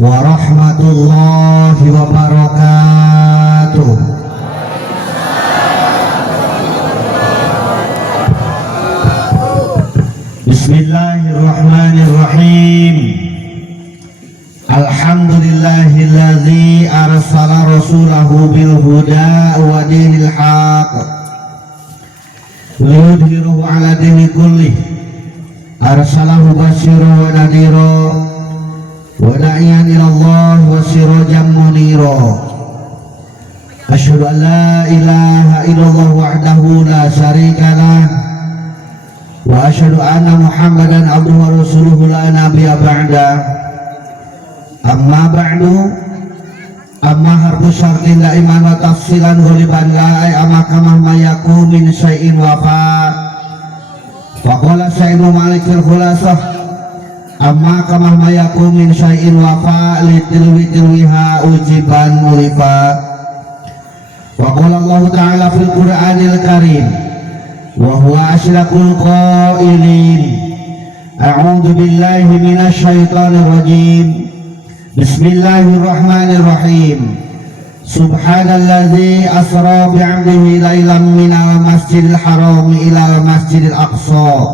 warahmatullahi wabarakatuh. Bismillahirrahmanirrahim. Alhamdulillahilladzi arsala rasulahu bil huda wa dinil haq liyudhhirahu ala dini kullih. Arsalahu basyiran wa nadhira wa da'iyan ila Allah wa sirajan munira. Asyhadu an la ilaha illallah wahdahu la syarika lah wa asyhadu anna Muhammadan abduhu wa rasuluhu la nabiyya ba'da. Amma ba'du, amma harfu syartin la iman wa tafsilan ghaliban la ay amma kama mayaku min syai'in wafa. Faqala syai'in malikul khulasah amma kama mayaku min syai'in wafa litilwiha ujiban mulifa. Faqala Allah ta'ala fil Qur'anil Karim wa huwa asyraqul qailin a'udzu billahi minasy syaithanir rajim. Bismillahirrahmanirrahim. Subhanalladzi asra bi'abdihi lailan minal masjidil haram ilal masjidil aqsa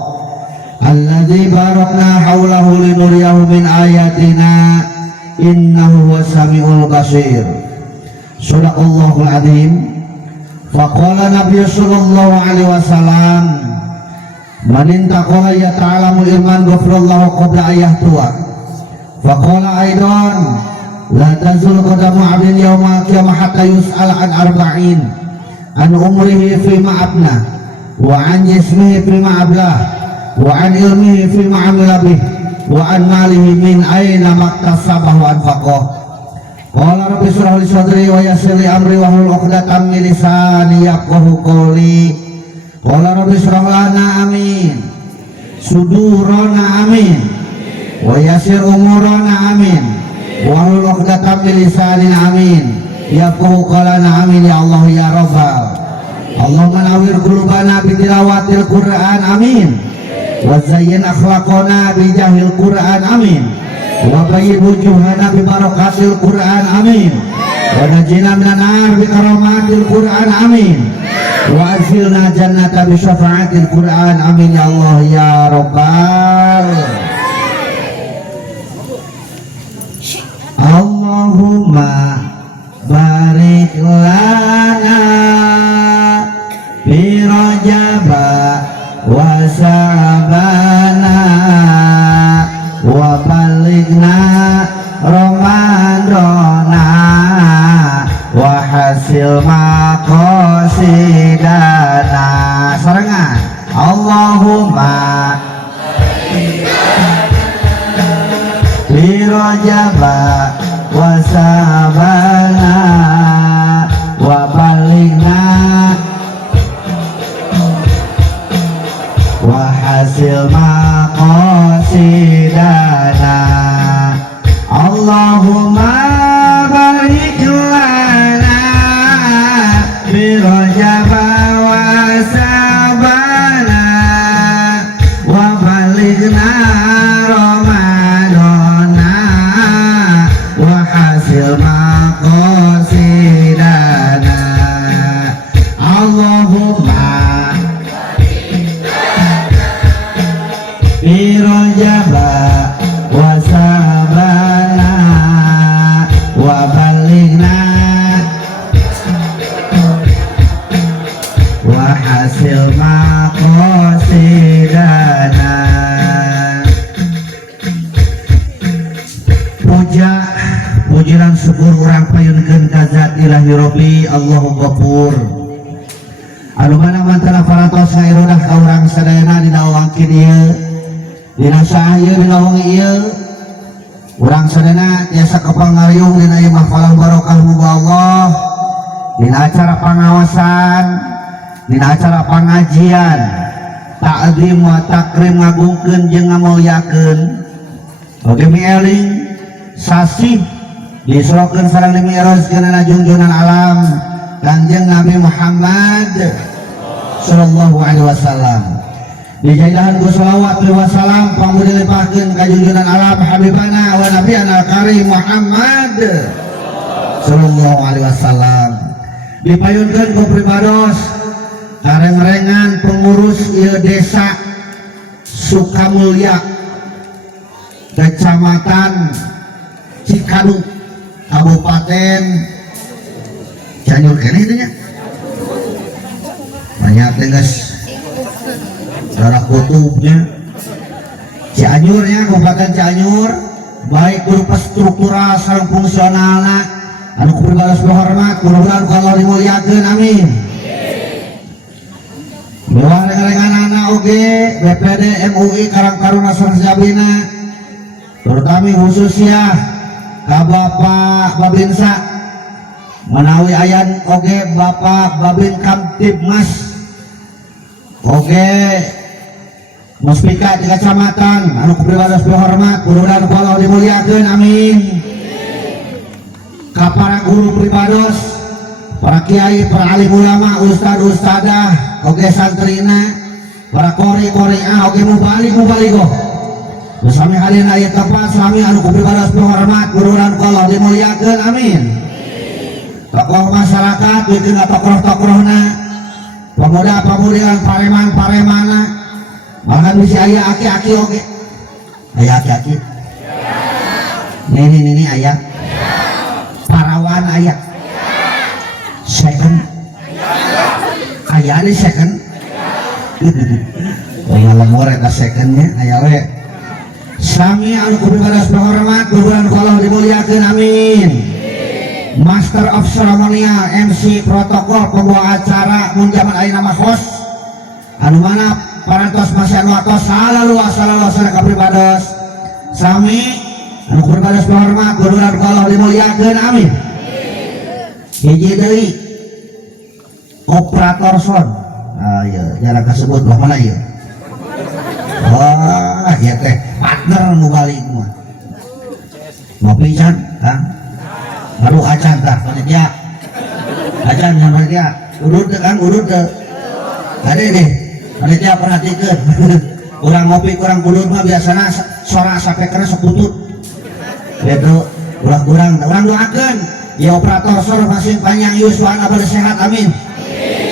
alladzi barakna haulahu linuriyahu min ayatina innahu huwas samiul basir. Shadaqallahul azim. Faqala Nabi sallallahu alaihi wasallam man intaqala ya ta'lamul iman ghafirallahu qabla ayahtuwa. Faqala aidan la tazul qadamu 'abdin yawmal qiyamah hatta yus'al an arba'in an umrihi fima abna wa an jismihi fima ablah wa an ilmihi fima 'amila bih wa an malihi min aina maktasabahu wa anfaqah. Qala rabbi shrah li sadri wa yassir li amri wa hlul 'uqdatam min lisani yafqahu qawli. Qala rabbi shrah lana amin sudurana amin wa yasir umurana amin wa hlul 'uqdatam min lisanina amin yafqahu qawlana amin ya Allah ya Rabbal. Allahumma nawwir qulubana bi tilawatil Qur'an amin wa zayyin akhlaqana bi jahil Qur'an amin wa bayyid wujuhana bi barakatil Qur'an amin wa najina minan nar bi karamatil Qur'an amin wa adkhilna jannata bi syafa'atil Qur'an amin ya Allah ya Rabbal. Allahumma barik lana fi Rajaba wa Sya'bana wa balighna Ramadana wa hasil maqasidana. Sarangan Allahumma fi Rajaba wa Sya'bana wa balighna wa hasil maqasidana. Allahumma barik lana fi Rajaba wa Sya'bana wa balighna maqasidana. Allahumma fi Rajaba wa Sya'bana wa balighna wa hasil maqasidana. Puji dan syukur urang payunkeun ka Zat Ilahi Rabbi Allahu Ghafur anu mana mantara faratos ngairudah ka urang sadayana dina wangkin ieu dina saah ieu dina wengi ieu urang sadayana tiasa kapangariung dina ieu mahfalah barokah muga Allah dina acara pangawasan dina acara pangajian ta'zim wa takrim ngagungkeun jeung ngamulyakeun oge mieling sasih disrokeun sareng dimi'rajkeun junjunan alam Kanjeng Nabi Muhammad sallallahu alaihi wasallam. dijaidahan ku sholawat wa salam pamudi limpahkeun ka junjungan alam habibana wa nabiyana karim Muhammad sallallahu alaihi wasallam. Dipayunkeun ku pribados kareng-rengan pengurus ieu desa Sukamulya Kecamatan Cikadu Kabupaten Cianjur kene itu nya banyak teh guys darah kutubnya Cianjurnya Kabupaten Cianjur baik berupa struktural sareng fungsionalna anu kupribados hormat mudah-mudahan kalau dimuliakeun amin. Mewah rengan-renganana oge BPD MUI Karang Taruna Sarjabina terutama khususnya ka Bapak Babinsa menawi ayan oge Bapak Babin Kamtibmas oge Muspika di kecamatan anu kupribados hormat mudah-mudahan kalau dimuliakeun amin. Ka para guru pribados para kiai para alim ulama ustad ustadah oge santrina para kori-koriah oge mubalik-mubaligo bersami halina aya tempat sami anu kupribados hormat mudah-mudahan kalau dimuliakeun amin. Tokoh masyarakat bikin tokoh-tokohna pemuda-pemudi pareman-paremana bahkan bisa aya aki-aki oge aya aki-aki nini aya parawan aya second aya di second ngalemur eta secondnya aya we sami anu kupribados hormat mudah-mudahan kalau dimuliakeun amin. Master of Ceremonial MC protokol pembawa acara mun jaman ayeuna mah host anu mana parantos masih anu atos salalu wassalam kapribados sami anu kupribados hormat mudah-mudahan kalau dimuliakeun amin. Hiji deui operator sound ieu jarang kasebut lah mana ieu wah ieu teh partner nu balik mah ngopi can Kang baru acan tah panitia acan yang panitia urut Kang urut tadi deh panitia perhatikeun kurang ngopi kurang kudur mah biasana sora sampai kena seputut gitu kurang orang doakeun ya operator sor masing panjang yuswana bersehat amin.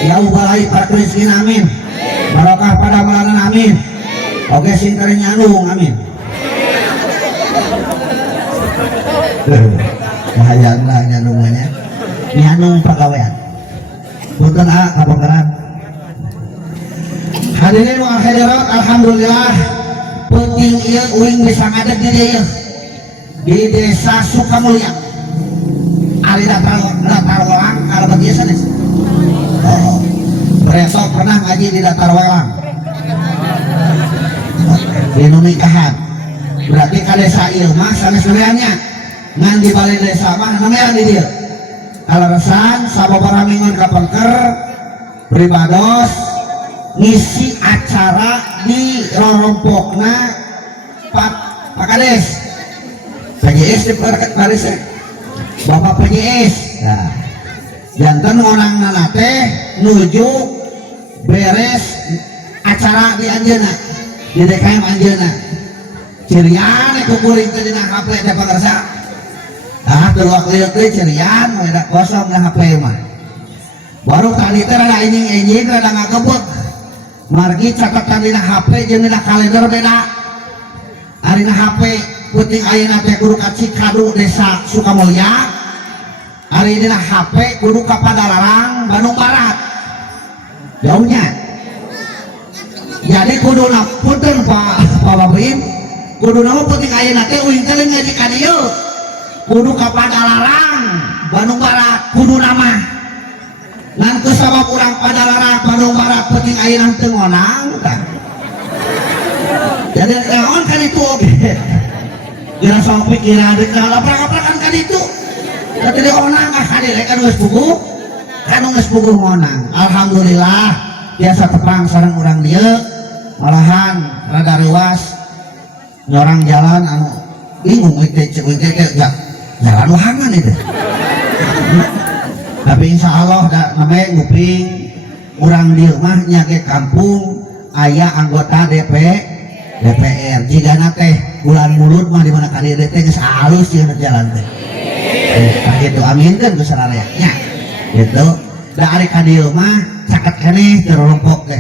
Ya ubalai para miskin amin. Barokah pada melanan amin. Oke sintering nyandung amin. Bahayaan lah nyandungannya nyandung pegawaian punten kapengkeran hadirin wa hadirat alhamdulillah penting ieu uing bisa ngadeg di dieu di desa Sukamulya ari datar welang kalebet ieu sanes oh beresok pernah ngaji di datar welang di nikahan berarti ka desa ieu mah sanes nereanya ngan di balai desa mah namanya di dia kaleresan sababaraha mingun kapengker pribados ngisi acara di rorompokna Pak Kades PJS di Paris Bapak PJS nah janten orang nanate nuju beres acara di Anjeuna di DKM Anjeuna cirian kukuring teh dina HP teh pangarsa keluar lihat cerian ada kosong lah HP mah baru kali itu ada ini ada ngakebut margi catatan dina HP jeung dina kalender beda ari na HP penting ayeuna teh kudu ka Cikadu desa Sukamulya ari dina HP kudu ka Padalarang Bandung Barat jauhnya jadi kudu punten Pak Babin kudu nama penting ayeuna teh uing teh ngaji ka dieu kudu ka Padalarang Bandung Barat kudu nama ngan kesabab urang Padalarang Bandung Barat penting ayeuna teu ngonang jadi naon kan itu oge kira sok pikiran deuk laprak-laprakan kan itu tadi onang hadir kan geus puguh kan geus puguh ngonang alhamdulillah biasa tepang sareng urang dieu malahan rada ruas nyorang jalan anu bingung ya jalan wahangan itu tapi insya Allah namanya nguping orang di rumah nyake kampung aya anggota DPR jika teh bulan mulut mah dimana kali teh geus halus jeung jalan teh gitu amin kan geus sararea nya gitu da ari ka dieu mah caket keneh terlompok teh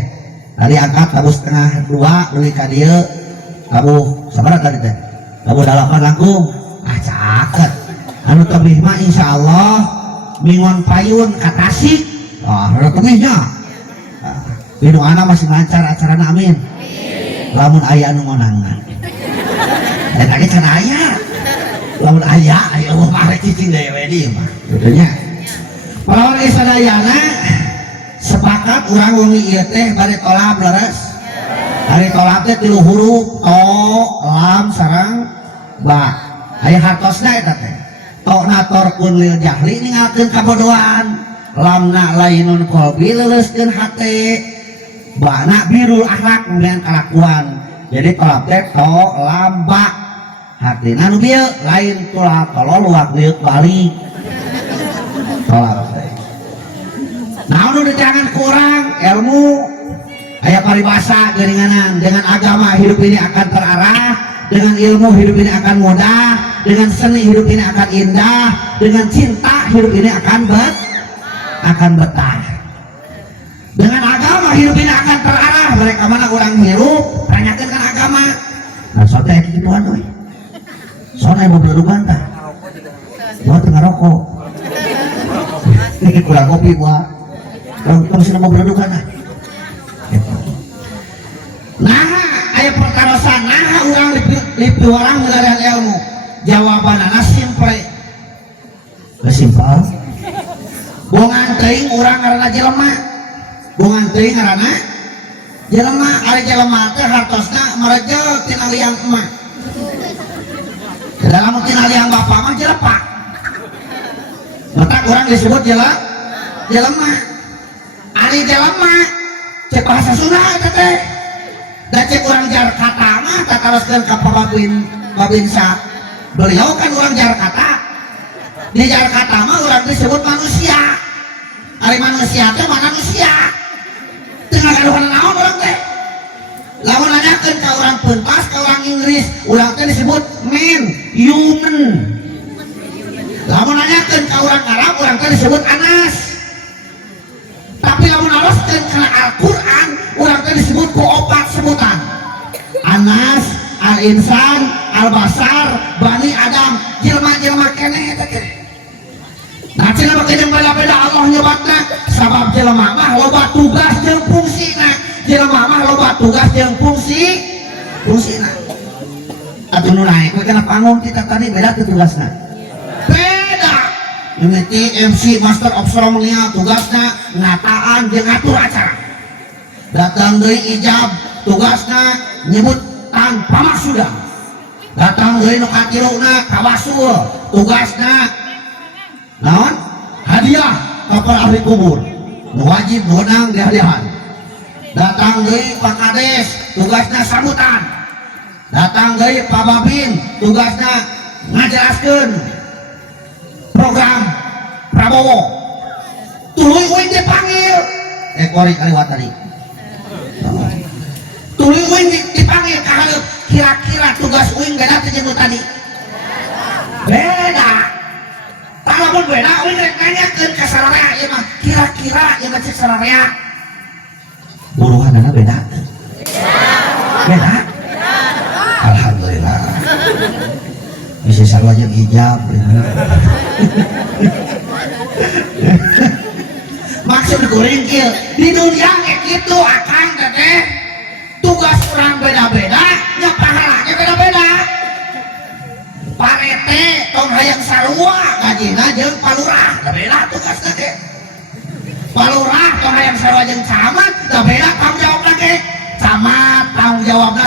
tadi angkat kamu setengah 2 beli ka dieu kamu sabaraha tadi teh kamu 8 langkung caket anu tebih mah insyaallah mingon payun ka Tasik rada tebihnya Binu anak masih lancar acarana amin. Lamun aya anu ngonangan. Dan lagi kan aya. Lamun aya Allah mah cicing deui we dieu mah. Betulnya. Palawan sadayana sepakat urang wengi ieu teh bari tolab leres. Bari tolab teh 3 huruf to, lam sareng ba. Aya hartosna eta teh. Tokna torkun lil jahli ninggalkeun kabodohan. Lamna lainun qalbi leuleuskeun hate. Bana birul akhlak kemudian kelakuan jadi tolak teh to lamba hatina nu bieu lain tolak tolol luak liuk balik tolak teh naon nu diterangan ku urang ilmu aya paribasa geuninganan dengan agama hidup ini akan terarah dengan ilmu hidup ini akan mudah dengan seni hidup ini akan indah dengan cinta hidup ini akan betah dengan agama hidup ini akan terarah mereka mana orang hidup tanyakan kan agama nah soalnya itu gituan woy soalnya mau beludukan tah buat tengah rokok ini kurang kopi buat kamu sih mau beludukan nah nah ayat pertarosan nah orang lipi orang mengalihkan ilmu jawabannya simple simpel bongan teing orang karena jelema bungan teuing ngaranna jelema ari jelema teh hartosna merejeu tina liang emak dalam tina liang bapa mah jelepak mata urang disebut jelema ari jelema cek bahasa Sunda eta teh da cek urang Jakarta mah tataroskeun ka babinsa beliau kan urang Jakarta di Jakarta mah urang disebut manusia ari manusia teh mana manusia tengah kaduhan naon orang teh lamun nanyakeun ka urang pentas ka urang Inggris urang teh disebut man human lamun nanyakeun ka urang Arab urang teh disebut Anas tapi lamun naroskeun kana Al-Qur'an urang teh disebut ku 4 sebutan Anas Al-Insan Al-Basar Bani Adam jelema-jelema keneh eta teh nah cina bakal beda-beda Allah nyebatna sabab jelema mah loba tugas jeung fungsina jelema mah loba tugas jeung fungsina atuh nu naik we kana panggung kita tadi beda tuh tugasna beda mimiti MC Master of Ceremony tugasna ngataan jeung ngatur acara datang deui ijab tugasna nyebut tanpa maksudang datang deui nu katiluna kawasul tugasna naon hadiah kapal ahli kubur nu wajib menang di hadiahan datang deui Pak Kades tugasna sambutan datang deui Pak Babin tugasna ngajelaskeun program Prabowo tuluy uing dipanggil kori kaliwat tadi tuluy uing dipanggil ka haleup kira-kira tugas uing beda teh jeung tadi beda talamun beda uing rek nanyakeun ka sararea ieu mah kira-kira ieu mah cek sararea buruhanana beda beda alhamdulillah bisa sarua jeung hijab maksud kuring kieu di dunia kayak gitu akang teh tugas urang beda-beda nya pahalanya beda-beda parete tong hayang sarua gajina jeung palurah da beda tugasna ge palurah tong hayang sarua jeung camat da beda tanggung jawabna ge camat tanggung jawabna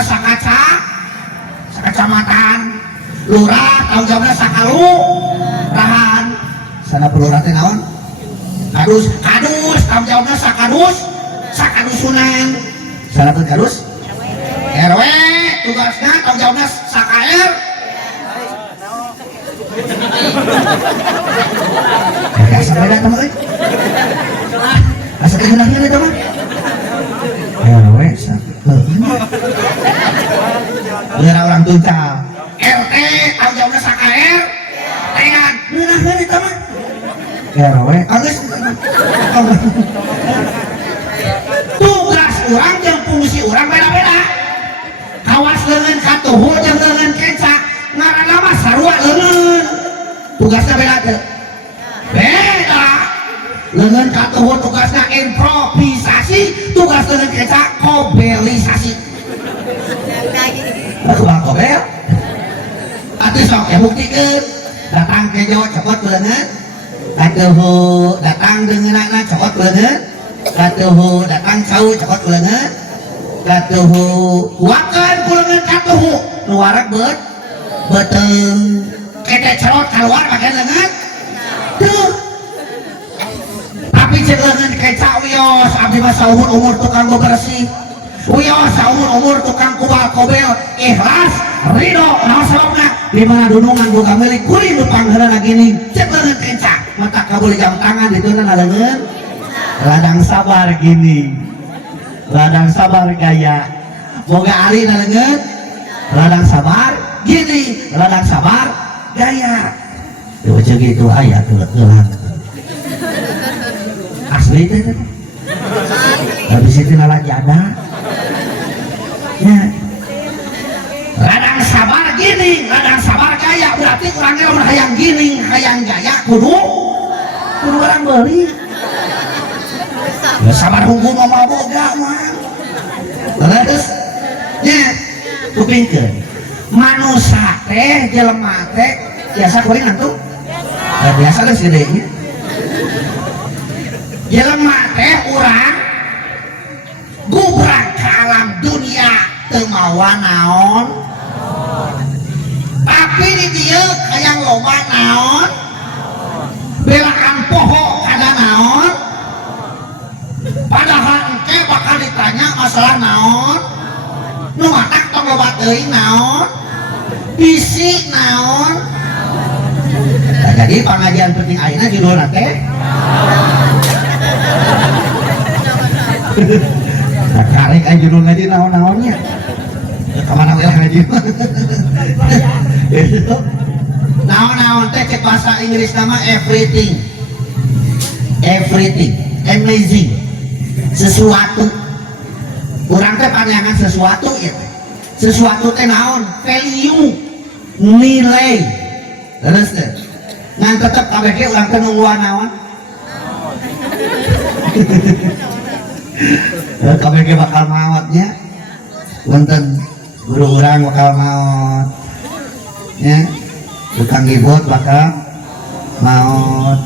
sakacamatan lurah tanggung jawabna sakalurahan sana pelurah teh naon kadus tanggung jawabna sakadusunan sana teh kadus RW tugasna tanggung jawabna sakaer asa beda teman euy asa keunahnya teh teman RW Ngeura orang tuncal RT tanggung jawabnya saka tengan ngeunah heureuy eta mah RW geus tugas urang jeung fungsi urang beda-beda kawas leungeun katuhu jeung leungeun kenca ngaranna mah sarua leungeun tugasna beda teu beda leungeun katuhu tugasna improvisasi tugas leungeun kenca kobelisasi kubal kobel atuh sok buktikeun datang ke Jawa cepot leungeun katuhu datang deungeunana cepot leungeun katuhu datang cau cepot leungeun katuhu kuatkeun ku leungeun katuhu nu wareg beteung kete cerot kaluar make leungeun tuh tapi jeung leungeun keca wios abdi mah saumur umur tukang bebersih wios saumur umur tukang kubal kobel ikhlas ridho naon sababna di mana dunungan boga milik kuring nu pangheurana gini cek leungeun kenca mata kabul jam tangan dituna leungeun ladang sabar gini ladang sabar gaya boga ari leungeun ladang sabar gini ladang sabar gaya tuh ceuk kitu aya teu leulang asli teh habis itu lagi ada ya ladang sabar gini ladang sabar gaya berarti kurangnya lamun hayang gini hayang gaya kudu barang beli ya sabar hungkul mah boga mah terus nya kupingkeun manusia teh jelema teh biasa kuring antu biasa geus gede nya jelema teh urang gubrak ka alam dunia teu mawa naon tapi di dieu hayang loba naon belaan poho kada naon padahal engke bakal ditanya masalah naon nu matak tong loba teuing naon bisi naon nah, jadi pengajian penting ayeuna judulna teh nah karek aja judul ngaji naon-naonnya kemana wilayah ngaji naon-naon teh cek bahasa Inggris nama everything amazing sesuatu orang teh panjangan sesuatu ya sesuatu teh naon value nilai terus teh ngan tetep kabeh ge urang teh nungguan naon kabeh ge bakal maotnya wonten guru urang bakal maot ya tukang gibot bakal maot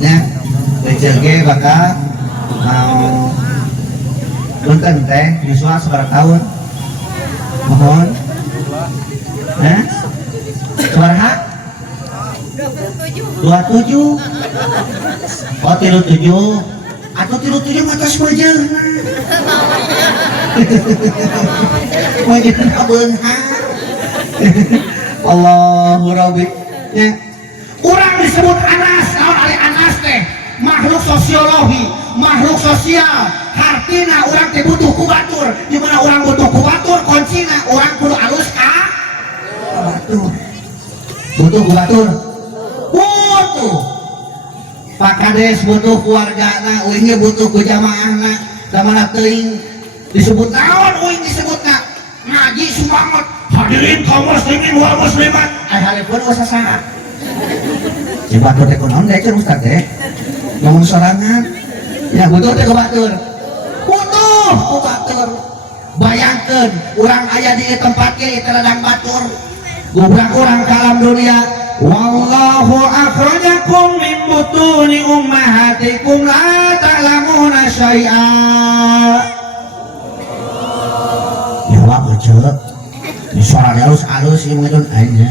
ya BCG bakal maot wonten teh Yuswa seberapa tahun mohon seberapa 27 oh 37 atau tiru-tiru matas wajah wajah beunghar Allahu Rabbi ya urang disebut Anas naon ari Anas teh makhluk sosiologi makhluk sosial hartina urang teh butuh ku batur di mana urang butuh ku batur kuncina urang kudu alus ka batur butuh ku batur butuh Pak Kades butuh keluargana, uingnya butuh ku jamaahna, damana teuing disebut naon uing disebutna ngaji sumangot hadirin kaum muslimin wal muslimat hareupeun usaha saha coba teh kunaon deh can ustaz teh ngomong sorangan ya butuh teh ku batur butuh ku batur bayangkeun urang aya di tempat ge teu ladang batur gubrak urang ka alam dunia wallahu akhrajakum min butuni ummahatikum la ta'lamuna syai'a ya wak cek di suara halus-halus yang ngedon aja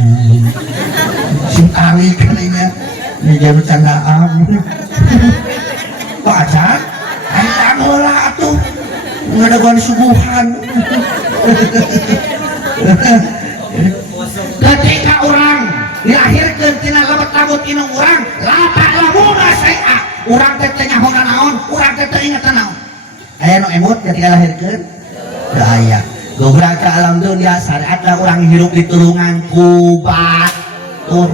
sim tarik kalinya ini jadi candaan kok acan acan heula atuh ngadaguan subuhan ketika orang dilahirkeun tina lebet-labut inung urang la ta'lamuna syai'a urang teh teh nyahoan naon urang teh teh inget naon aya nu emut ketika lahirkeun aya gobrak ke alam dunia syariatna orang hirup di tulungan ku batur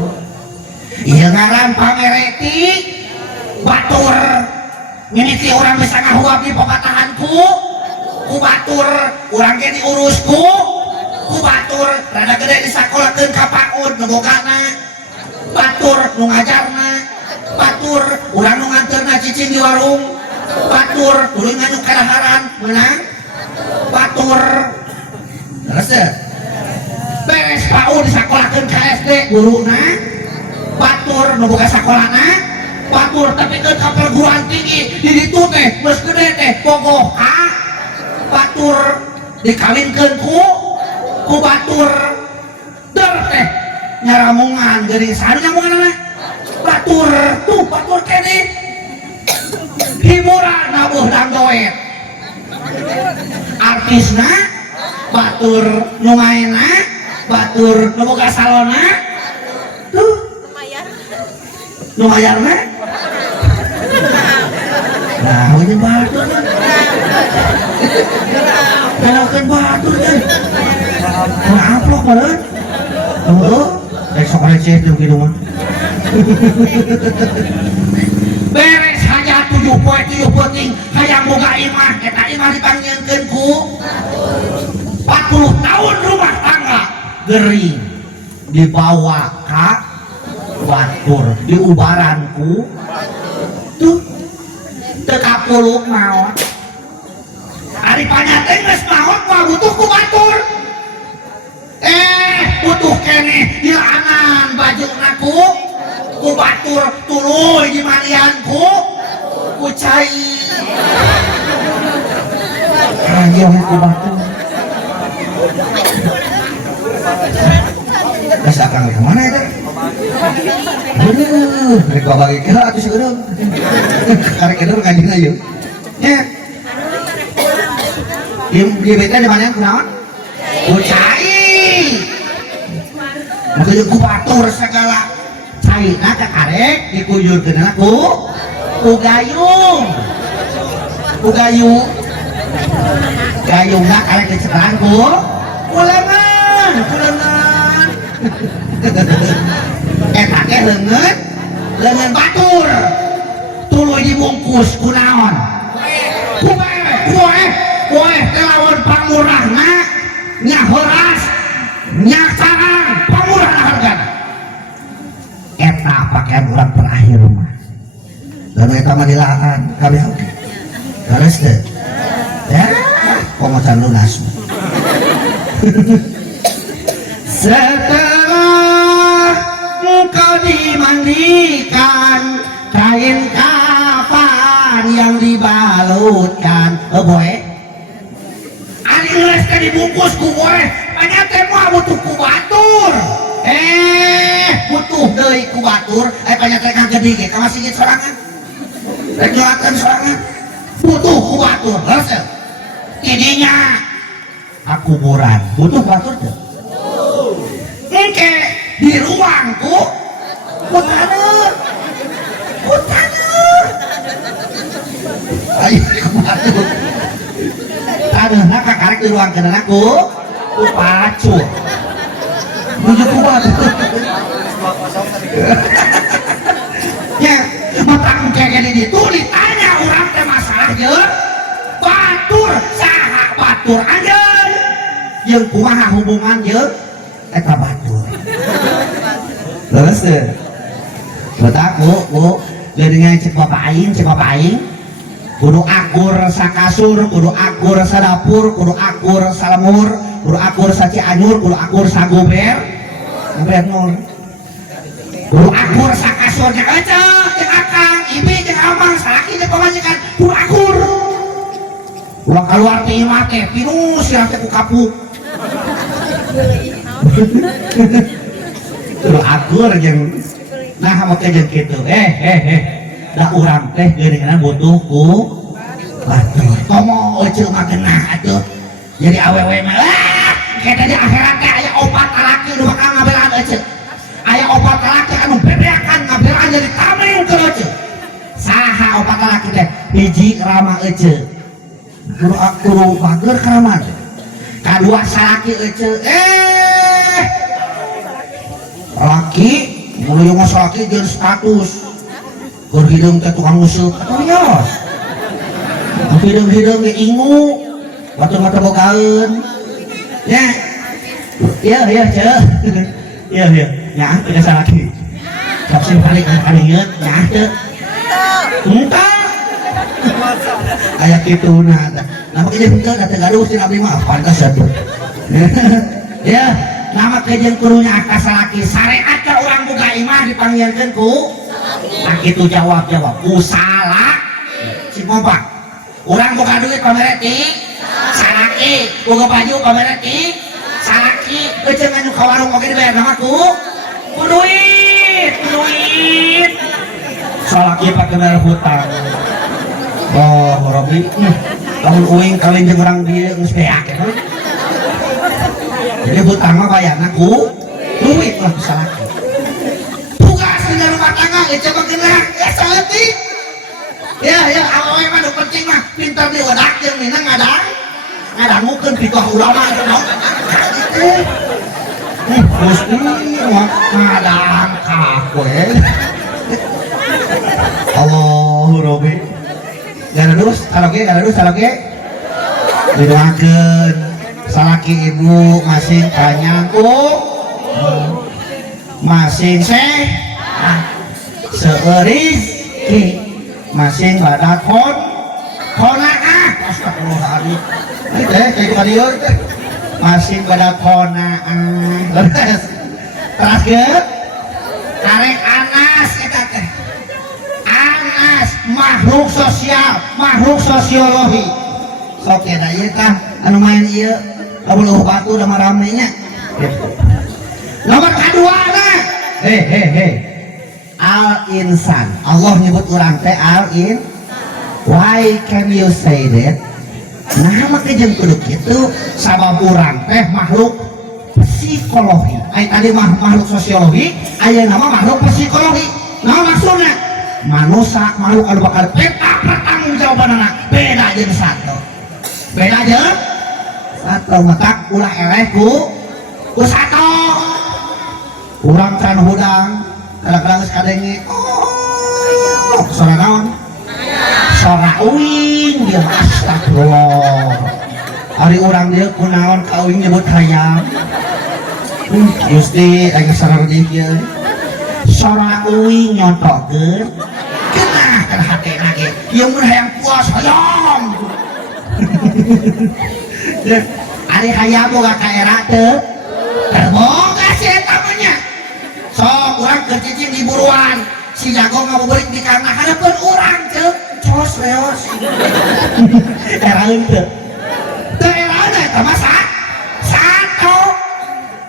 ieu ngaran pamereti batur mimiti orang bisa ngahuap di pepatahanku ku batur orang ge diurusku ku batur rada gede disakolahkeun ka PAUD nu bogana batur nu ngajarna batur urang nu nganterna cicing di warung batur tuluy nganyuk kadaharan menang batur terus beres PAUD disakolahkeun ka SD guruna batur nu boga sakolahna batur tapi ke perguruan tinggi di ditu teh geus gede teh bogoh ka batur dikawinkeun ku batur der teh nyaramungan geuning saha nyamunganna batur tuh batur kene hiburan nabuh dangdoet artisna batur nu maena batur nu boga salona tuh nu mayarna nah ini batur kan batur kan nah amplok meureun rek sok receh jeung kitu mah beres haja 7 poe 7 penting hayang boga imah eta imah dipanggieunkeun ku 40 tahun rumah tangga gering dibawa ka batur diubaranku tuh teu kapuluk naon ari panyateng geus naon mah butuh ku batur butuh kene dilanan bajuna ku batur tuluy di manianku ku cai ayo ku batur geus akang kemana eta rek babagi kira atuh si urang karek edor ngajina ieu nya di beta di mana kunaon ku cai makanya ku batur segala caina ka karek dikuyurkeun ku gayung gayungna karek dicekeran ku leungeun eta teh leungeun batur tuluy dibungkus ku naon kue lawan pangurahna nya heuras nya sarang pangurahna hargana eta pakaian urang terakhir mah lalu eta mah dilaan kabeh oge terus teh ya komocan lunas setelah engkau dimandikan kain kafan yang dibalutkan boy ari geus teh dibungkus ku boy anya teh mah butuh ku batur butuh deui ku batur aya teh kang gede ge ka masjid sorangan rek nyolakeun sorangan butuh ku batur heuseul tidinya akuburan butuh batur teh engke di ruangku taneuh ayo ku batur taneuhna ka karek di ruang keunana ku pacul menuju ku batur ya matang kaya di ditu ditanya urang teh masalah jeung batur saha batur anjeun jeung kumaha hubungan jeung eta batur leres teh betak ku geuningan cek bapak aing kudu akur sakasur kudu akur sadapur kudu akur salemur kudu akur sacianjur kudu akur sagober nur kudu akur sakasurnya aja jeung akang ibi jeung amang salaki jeung pamajikan kudu akur ulah keluar ti imah teh pinus sirah teh ku kapuk kudu akur jeung nah make jeung kitu da urang teh geuningan butuh ku batur komo euceul mah geunah atuh jadi awewe mah kita di akhirat teh aya 4 lalaki nu bakal ngabelaan euceul aya 4 lalaki anu bebeakan ngabelaan jadi tameng ke euceul saha 4 lalaki teh hiji ramah euceul kudu bager ka ramah Kadua salaki laki mulai yang salaki jeung status keur hidung teh tukang useup atuh yos hidung-hidung ge ingu batu-batu bogaeun ya ya ceu ya nya teu salaki sok sing balik kalian nya teu entah aya kituna nama kejeng teu da teu gaduh sih abdi mah pantas atuh ya nama kejeng kurunya akas salaki syariat ka urang boga imah dipanggilkeun ku nah kitu jawab usaha si pompa urang boga duit pamereti salaki boga baju pamereti salaki euceung anu ka warung oge dibayar nama ku duit salaki pake bayar hutang oh Robi lamun uing kawin jeung urang dieu geus beak jadi hutang mah bayarna ku duit lah salaki tugas di rumah tangga coba gerak ya salaki ya awewe mah nu penting mah pintar diwedak jeung mina ngadangukeun pitoh urang mah naon Gusti ngadang kakwe Allahu Robi garadus saloge didoakeun salaki ibu masing kanyang masing seerizki masing badak konaah astagfirullahaladzim ini teh kayak kadieu teh masing badak konaah terakhir karek anas eta teh anas makhluk sosial makhluk sosiologi sok ya ieu tah anu main ieu lamun batu da ramenya nomor kedua nah al insan Allah nyebut orang teh al in why can you say that nah maka jeung kudu kitu sabab urang teh makhluk psikologi ai tadi makhluk sosiologi aya nama makhluk psikologi naon maksudna manusia makhluk anu bakal peta pertanggung jawabanna beda jeung satu beda jeung satu matak ulah eleh ku satu urang can hudang kadang-kadang geus kadenge sora naon sora uing dia astagfirullah ari urang dia kunaon ka uing nyebut hayam Gusti aya sareng dieu sora uing nyontokeun keunah kana hatena ge ieu mun hayang puas hayam ari hayam boga ka era teu terboga si eta nya sok urang keur cicing di buruan si jago ngabuburik di kana hadapeun urang teu cos leos eraeun teu teu eraeun eta mah satu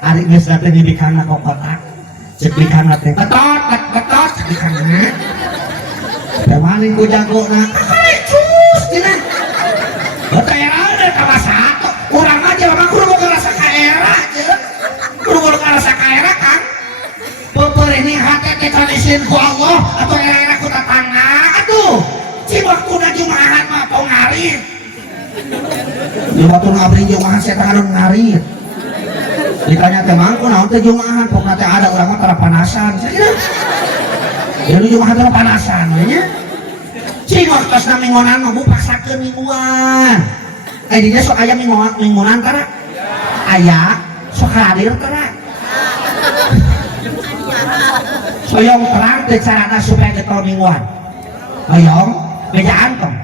ari geus teh di kana kokotak cek di kana teh betot di kana teh maling ku jagona cus cenah teu eraeun eta mah satu urang mah jelema kudu boga rasa kaera ceuk kudu boga rasa kaera kan ini hati dikalisin ku Allah atau era-era ku tetangga aduh si waktu na jumahan mah pau ngarit di waktu ngabri jumahan saya tangan ngarit ditanya temang ku naon teh jumahan pokoknya teh ada urang mah tara panasan saya kira jadi jumahan tara panasan nya si waktu na mingguan mah bu paksakeun mingguan dinya sok aya mingguan tara aya sok hadir tara hoyong terang teh carana supaya getol mingguan hoyong bejaan tong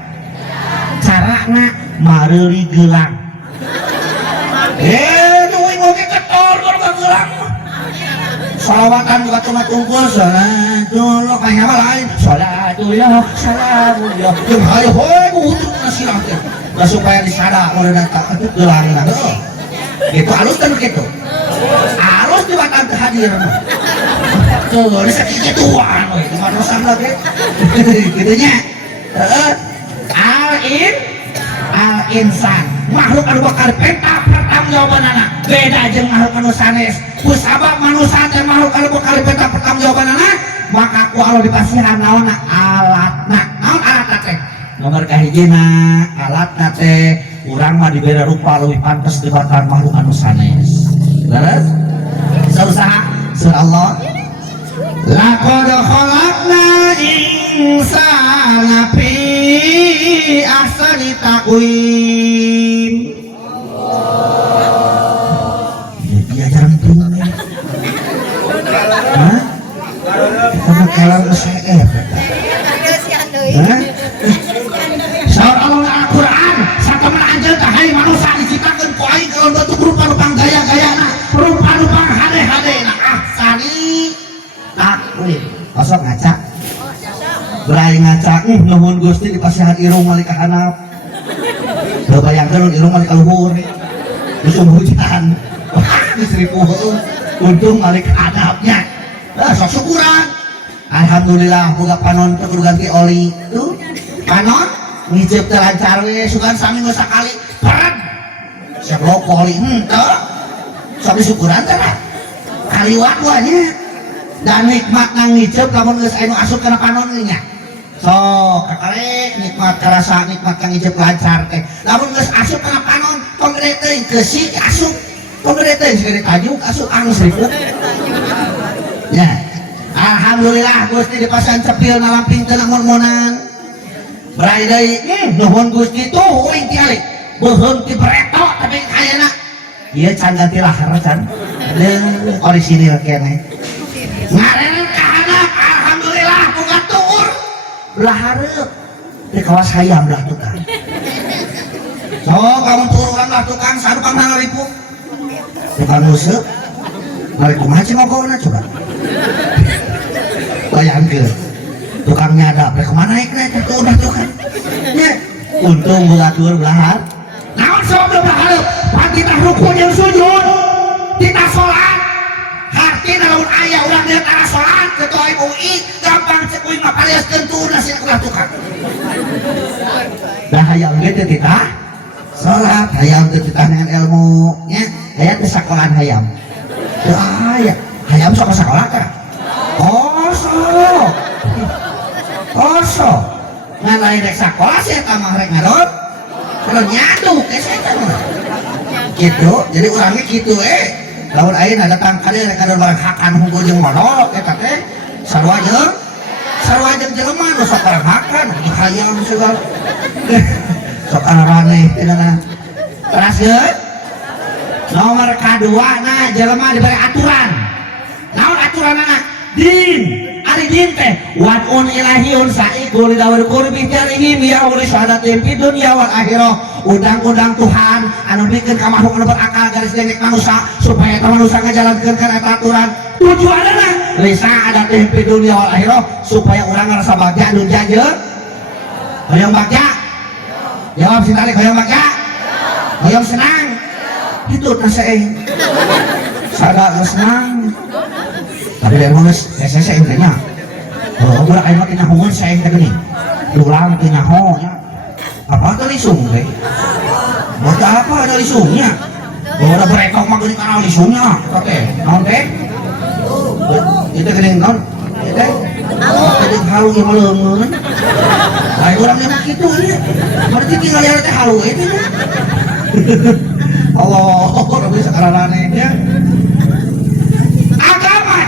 carana mareuli geulang nuing oge getol keur geulang shalawatan juga cuma tungkul salatullah kaya mah lain salatullah salamullah jeung hayu hoy butuh nasilah teh da supaya disada mulai datang atuh geulangna heuh gitu alus teh kitu alus tibatan teh hadir tuh, ini sakit tuan, cuma dosa lagi, gitunya. Al insan, makhluk anu bakal peta pertanggung jawabanana, beda jeung makhluk anu sanes. Ku sabab manusia teh makhluk anu bakal peta pertanggung jawabanana, maka ku Allah dipasihan naonna alatna. Naon alatna teh? Nomor kahijina alatna teh urang mah diberi rupa leuwih pantes tibatan makhluk anu sanes. Leres? Sausaha sur Allah. Laqad khalaqna insana fi ahsani taqwim. Dia jarang bingung. Hah? Karena kalah saya. Hah? Saur Allah Al-Quran satemen anjeun teh hayang manusia diciptakeun ku aing kalau bentuk rupa-rupa gaya-gayana, rupa-rupa hade-hadena ahsani taqwim. Kosong ngaca. Berai ngaca, nuhun Gusti dipasihan irung malik ka handap. Teu bayangkeun irung malik ka luhur. Geus hujan. Geus ripuh untung malik ka handapnya. Sok syukuran. Alhamdulillah boga panon teu kudu ganti oli. Tuh, panon ngijep teh lancar we sugan saminggu sakali. Peret. Sebelok oli henteu. Sok syukuran teh. Kaliwat wanya. Dan nikmat nang ngijep lamun geus anu asup kana panon nya. Sok kakarek nikmat karasa nikmat kang ngijep lancar teh. Lamun geus asup kana panon tong gede teuing keusik asup. Tong gede teuing segede tajuk asup anu seribu. Ya. Alhamdulillah Gusti dipasang cepil nalamping teu mon-monan. Brai deui nuhun Gusti tuh uing ti ali. Beuheung ti bereto tapi ayeuna ieu can ganti lahar can. Orisinil keneh. Ngareren ka handap alhamdulillah boga tuur. Lahareup teh kawas hayam lah tukang. Sok kamu tuur urang lah tukang sarupang nangaripu. Tukang useup. Mari kumaha cingogona coba. Bayangkeun tukang nyadap rek kumaha naikna teh teu udah tukang. Nya untung boga tuur belahar. Naon sabab belahar? Pan kita ruku jeung sujud. Kita salat. Hartina lamun aya urang di antara salat ketua MUI gampang cek uing mah pariaskeun tuurna sia ulah tukang. Da hayang ge teh titah salat, hayang teh titah dengan ilmu nya, aya teh sakolahan hayam. Teu aya. Hayam sok ka sakola teh. Kosong ngan lain rek sakola sih eta mah rek ngadon kalau nyaduk eta mah gitu. Jadi orangnya gitu lamun ayeuna datang kali rek ngadon barang hakan hungkul jeung modal eta teh sarua jeung jelema nu sok barang hakan hayam segala sok arane cenah. Teraskeun nomor kadua nah jelema diberi aturan. Naon aturanna? Din ari din teh wad'un ilahiyun sa'iqul dawul qurbi jarihim ya uli syahadatin fid dunya wal akhirah. Undang-undang Tuhan anu bikin ka makhluk anu berakal garis dengek manusia supaya eta manusia ngajalankeun kana eta aturan. Tujuanna li sa'adatin fid dunya wal akhirah supaya urang ngarasa bagja dunya jeung hoyong bagja. Jawab sintalik hoyong bagja. Hoyong senang. Itu naseeh. Sada senang. Tapi dari mana saya intinya udah kayak makin nahungan saya intinya gini dulang makin nyahonya apa ada lisung deh buat apa ada lisungnya udah berekok mah gini karena lisungnya oke non teh itu gini non itu tadi halu yang melungun lain orangnya begitu ini berarti tinggal yang teh halu itu Allah orang bisa karena ya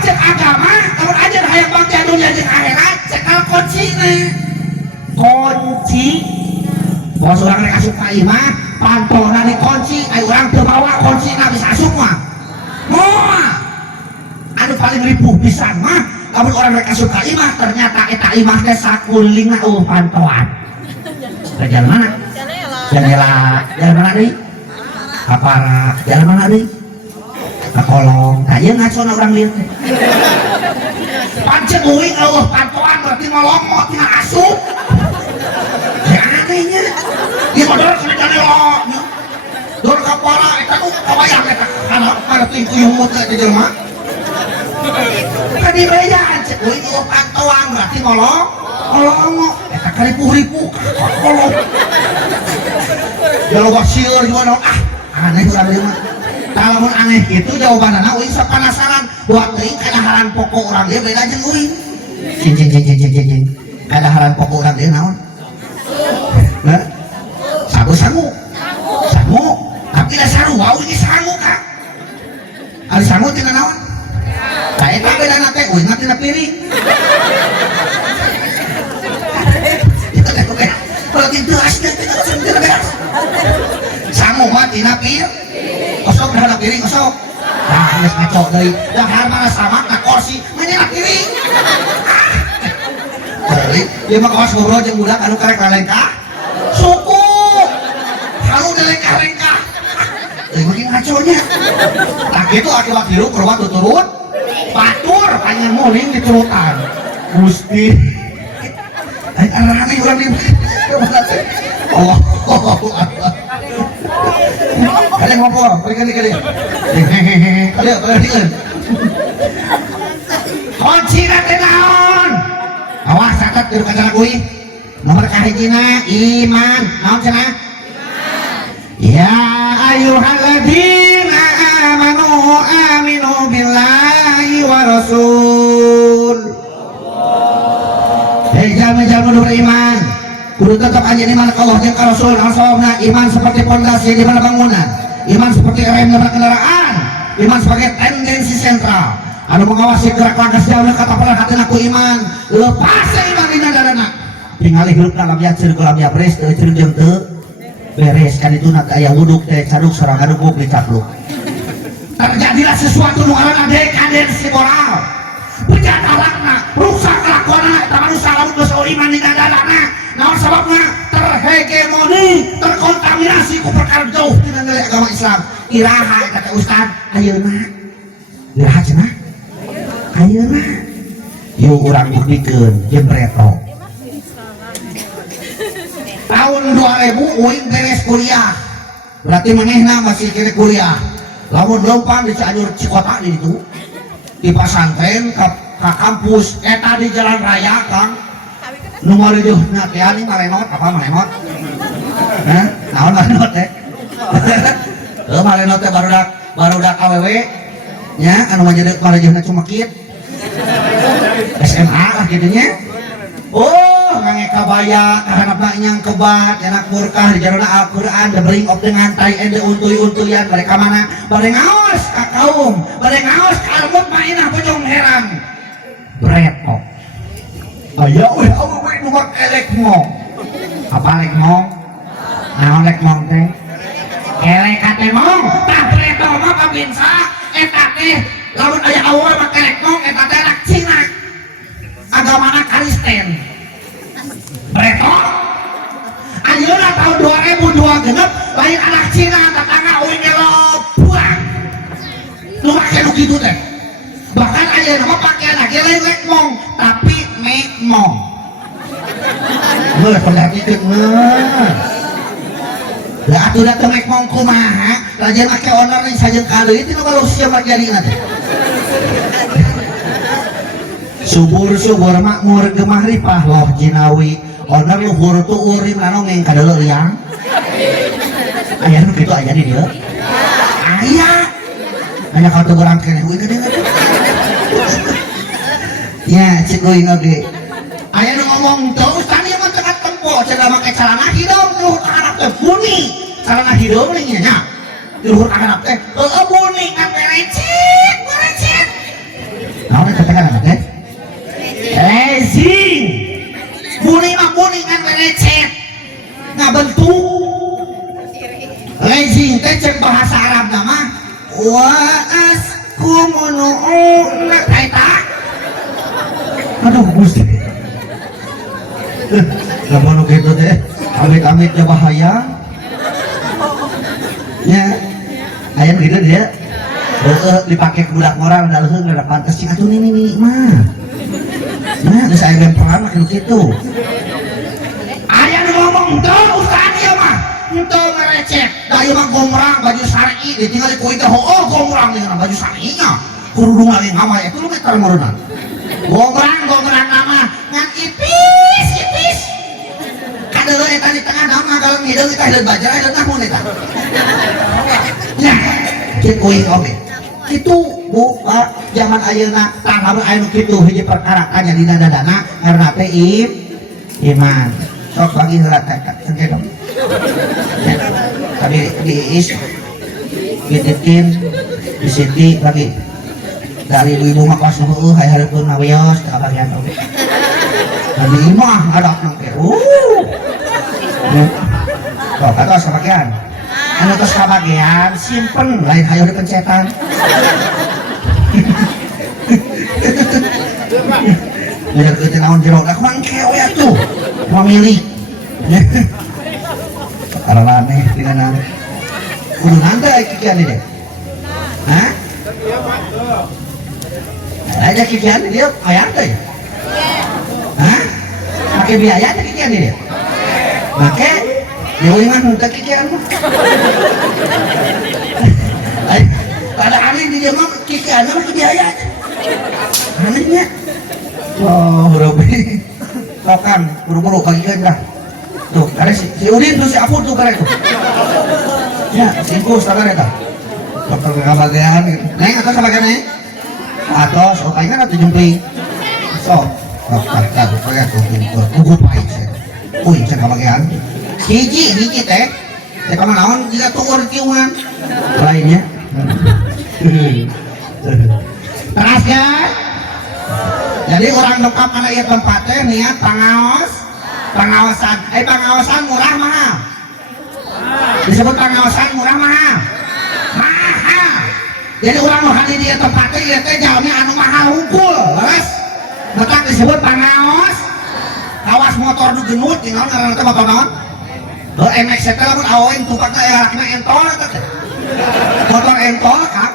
agama kalau aja hayang bagja dunia jeung akhirat cekal kunci bos urang rek asup ka imah pantona ni kunci ai urang teu bawa kunci na bisa asup mah moal anu paling ripuh pisan mah lamun urang rek asup ka imah ternyata eta imah teh sakulingna pantoan ka jalan mana jalan mana deui kapara jalan mana deui kolong, nah iya ngacona orang lihat pancen uing Allah pantoan berarti ngolongok tina asup ya anehnya dia modal kena jane lo dor kapara eta tuh kabayang eta anak pada tingku yang mutlak di jelma kan dibayaan cek uing Allah pantoan berarti ngolongok eta karipuh-ripuh kolong ya lo basir gimana aneh urang dia mah. Kalau aneh itu jawabannya uing sok penasaran buat teuing kadaharan pokok urang dia beda jeung uing. Cing. Kadaharan pokok urang dia naon? Heh. Sangu. sok nah geus ngaco deui dahar mana sama ka kursi menyerah kiri jadi dia mah kawas ngobrol jeung budak anu karek lalengkah suku halu lengkah-lengkah deui makin ngaconya tak kitu akibat hirup korban tuturut batur panjang muling diturutan Gusti rame urang di Allah kalian ngobrol kali kunci teh naon awas catat di kaca kuy nomor kahijina iman naon cenah ya ayyuhalladzina amanu aminu billahi wa rasul jalma-jalma beriman kudu tetap aja iman ke Allah jeung ka Rasul asal iman seperti pondasi di mana bangunan iman seperti rem di mana kendaraan iman sebagai tendensi sentral anu mengawasi gerak langkah jalma katapalan hatina ku iman lepas iman dina dadana tingali hirup lam ya ceureuh lam ya beres teu ceureuh jeung teu beres kan itu nak aya wuduk teh caduk sareng kaduk dicapluk terjadilah sesuatu nu ngaranna dekadensi moral pejatalakna rusak kelakuanna eta manusia lamun geus iman dina dadana naon sababna terhegemoni terkontaminasi ku perkara jauh dina nilai agama Islam iraha eta teh ustad ayeuna iraha cenah ayeuna yeuh urang buktikeun jembreto tahun 2000 uing beres kuliah berarti manehna masih kira kuliah lamun leumpang di Cianjur Cikota di ditu di pasantren ke kampus eta di jalan raya Kang nu ngariduhna teh ani marenot apa marenot hah naon marenot teh marenot teh barudak awewe nya anu ngajedeg mariduhna cumekit SMA lah kitu nya oh ngange kabaya kahanapna nyang kebat enak murkah di jarona Al-Qur'an the bring of dengan tai ende untuy-untuyan mereka mana bade ngaos ka kaum bade ngaos ka almut mainah bojong herang breto aya we awewe nu mak elekmong apa lekmong naon lekmong teh elek kate mong tah breto mah pabinsa eta teh lamun aya awewe make lekmong eta teh anak Cina agamana Kristen breto ayeuna tahun 2002 genep lain anak Cina tetangga uing ngelobuang nu make nu kitu teh bahkan ayeuna mah pakaian lagi lain lekmong tapi mekmong beul perhatikeun mah da atuh da teu mekmong kumaha lajen make owner nih sajeun ka deui teh nu malusia mah jadina teh subur-subur makmur gemah ripah loh jinawi owner luhur tu urim nano ngeng kadalo liang ayah nu gitu aja di dia ayah hanya kau tuh orang kene gue gede ya cik gue oge ayah nu ngomong terus tadi emang cekat tempo cina make celana hidung luhur kahanap teh muni celana hidung nih nya luhur kahanap teh muni kan berecet naon eta teh kan teh rezing muni mah muni kan berecet ngabentuk rezing teh cek bahasa Arab nama wa askumununa kaita aduh Gusti lamun kitu teh amit-amit ya bahaya nya aya kitu dia dipake ke budak moral da leuheung da pantes cing atuh nini mah nah geus aya lemperan makin kitu aya nu ngomong teu ustaz ieu mah teu ngarecet da ieu mah gomrang baju syar'i ditinggali ku teh heueuh gomrang nya baju syar'inya kudu ngali ngama eta lu meter meureunna gomrang nama ngan ipis kadeuleun eta di tengah naon ngagaleng hideung eta hideung bajra hideung namun eta nya kitu oge kitu bu pak zaman ayeuna tah lamun aya nu kitu hiji perkara anya dina dadana ngaranna teh iman sok bagi heula teh engke dong tadi diis dititipin di Siti bagi dari ibu mah kos heueuh hayang hareupeun ngawios teh abagian oge tadi mah ada nang teh kok kata sabagian anu tos kabagean simpen lain hayo dipencetan. Lihat kita naon jero dak mangkewe atuh memilih. Karena aneh dengan aneh. Kudu nanda kikian ini. Hah? Aja kikian dia ayat teh. Hah? Pakai biaya teh kikian ini. Pakai deui mah nu teh kikian mah. Ada aneh di dia mah kikian mah biaya. Anehnya. Oh, Robi. Tokan, buru-buru bagikan dah. Tuh, ada si Udin tuh si Afur tuh karek tuh. Ya, singkus sabar eta. Dokter kebagian. Neng atas kebagian nih. Atos, oh kayaknya atuh jumping. Sok. Tak kayak tuh kugut baik sih. Uy, cenah kebagian. Hiji teh. Teh kana naon jika tuur tiungan. Lainnya. Terus ya. Jadi orang lengkap karena ia tempatnya niat pengawasan pengawasan murah mahal disebut pengawasan murah mahal jadi orang mau hadir di tempatnya ia teh jalannya anu mahal hukul leres letak disebut pengawas awas motor nu genut tinggal ngaran teh motor naon MX teh lamun aweun tumpakna erakna entol motor entol Kang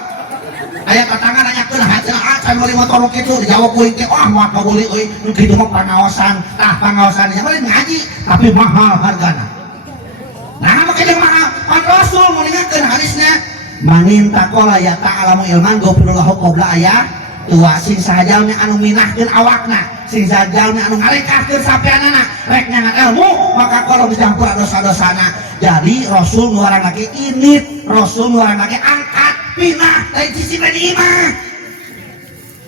aya tetangga nanyakeun haceunah can meuli motor kitu dijawab kuing teh moal kabeli euy nu kitu mah pengawasan pengawasan nya mah ngaji tapi mahal hargana nah make jeung mahal pan Rasul mun ingatkeun hadisna manin taqala ya ta'alamu ilman gofirullahu qabla aya tua sing sahajalmi anu minahkeun awakna sing sahajalmi anu ngalekahkeun sapeanana rek nyangat ilmu maka kalau dicampur dosa-dosana jadi Rasul nuaran lagi init Rasul nuaran lagi angkat pinah dari sisi imah.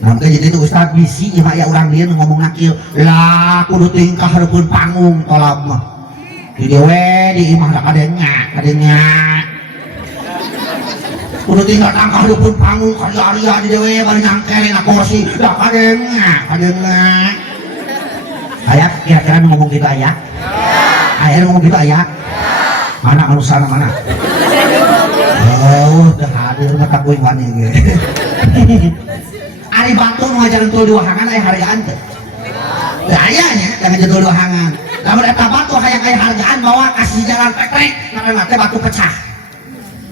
Nanti jadi itu Ustad bisi imah ya orang dia ngomong nakil lah kudu tingkah hareupeun panggung tolab mah di dewe di imah da kadenya kudu tingkah tangkah hareupeun panggung karya di dewe bari nyangkele na kursi da kadenya aya kira-kira ngomong gitu aya ngomong gitu aya mana anu sana mana oh udah hadir mata kuing wani ge ari batu ngajaran tul dua hangan aya hargaan teh teu aya nya jangan jadul dua hangan lamun eta batu hayang aya hargaan bawa kasih jalan pekrek ngaranna teh batu pecah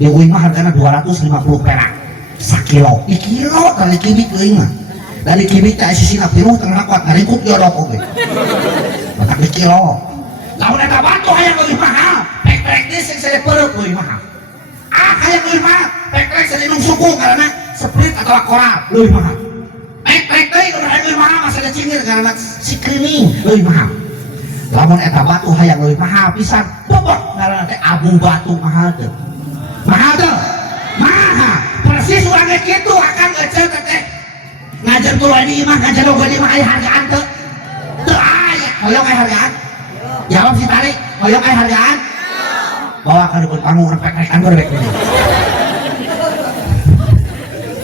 di uing mah hargana 250 perak sakilo di kilo dari kibik euing mah dari kibik teh sisina piruh tengah kuat ngaringkuk jodok oge batak di kilo lamun eta batu hayang leuwih mahal pekrek teh sing saya perut leuwih mahal hayang leuwih mahal pekrek salinung suku karena sprit atau koral leuwih mahal pekrek teh kudu hayang leuwih mahal masa ada cingir karena si krining leuwih mahal lamun eta batu hayang leuwih mahal pisan bobot karena teh abu batu mahal teh mahal persis urang ge kitu akan eceu teh ngajar tulah di imah ngajar oge di imah aya hargaan teu aya hoyong aya hargaan jawab si tarik hoyong aya hargaan bawa ke depan panggung repek-rekan berbek ini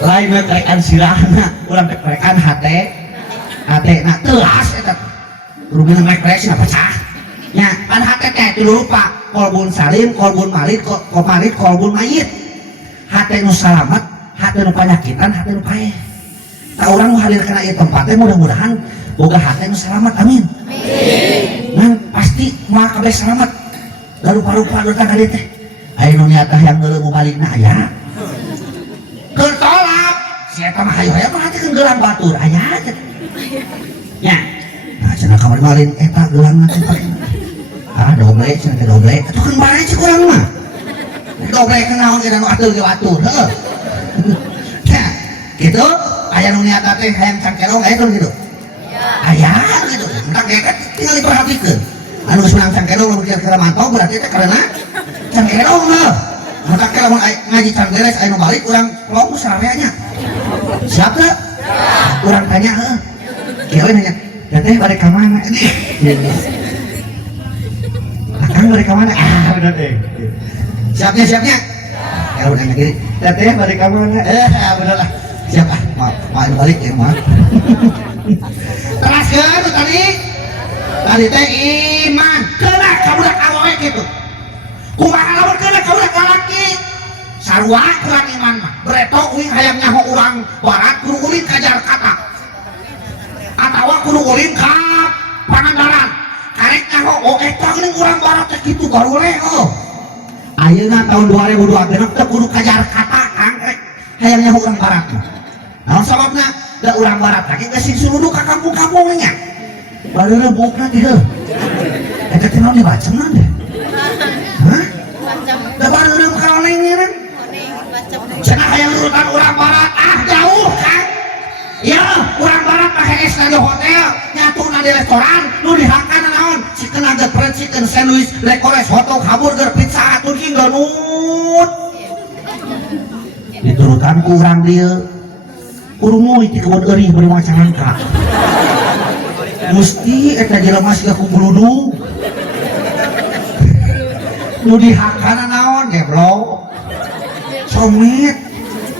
lain repek-rekan sirahna urang repek-rekan hate na telas eta rumineun repek sina pecah nya pan hate teh tilu rupa kolbun salim kolbun marit kolbun mayit hate nu salamet hate nu panyakitan hate nu paeh tak urang nu hadir kana ieu tempat teh mudah-mudahan boga hate nu salamet amin nan pasti moal kabeh salamet rupa-rupa datang ka dieu teh aya nu niatah yang geuleuh mubalikna aya keur tolak si eta mah hayu-hayu mah hati gelang batur aya nya nah cenah kamari malin eta geulangna teh doble cenah teh doble atuh kan bae cik urang mah doble kenaon cenah nu atuh ge batur heuh nya kitu aya nu niatah teh hayang cangkelong aya kitu aya gitu entak ge tinggal diperhatikeun anu sunang cangkerong lamun kira-kira mantau berarti itu karena cangkerong lah maka kalau ngaji cangkeres anu balik urang kelompok sarareanya siap teh urang tanya kieu nanya teh balik ka mana akang balik ka mana bener teh siapnya ya udah nanya gini teh balik ka mana bener lah siap mau balik ya mah teraskeun tadi teh iman kena kabudak awewe gitu kumaha lamun kena kabudak lalaki sarua kurang iman mah beretok uing hayang nyaho urang barat kudu ulin ka Jakarta atawa kudu ulin ka Pangandaran karek nyaho oh eta geuning urang barat teh kitu baru leo ayeuna tahun 2026 teh kudu ka Jakarta kang rek hayang nyaho urang barat naon sababna da urang barat lagi geus suruh ka kampung-kampung nya baru rebukna dieu eta teh naon dibaca naon deh hah da baru karoneng nya cenah hayang urutan urang barat jauh kan ya urang barat pakai es di hotel nyatuna di restoran nu dihangkana naon chicken nugget fried chicken sandwich lekores hotdog hamburger pizza atun hingga nut diturutan ku urang dieu kudu moy ti kebon eurih bari macanganka mesti eta jelema siga kubludung nu dihangkana naon geblok somit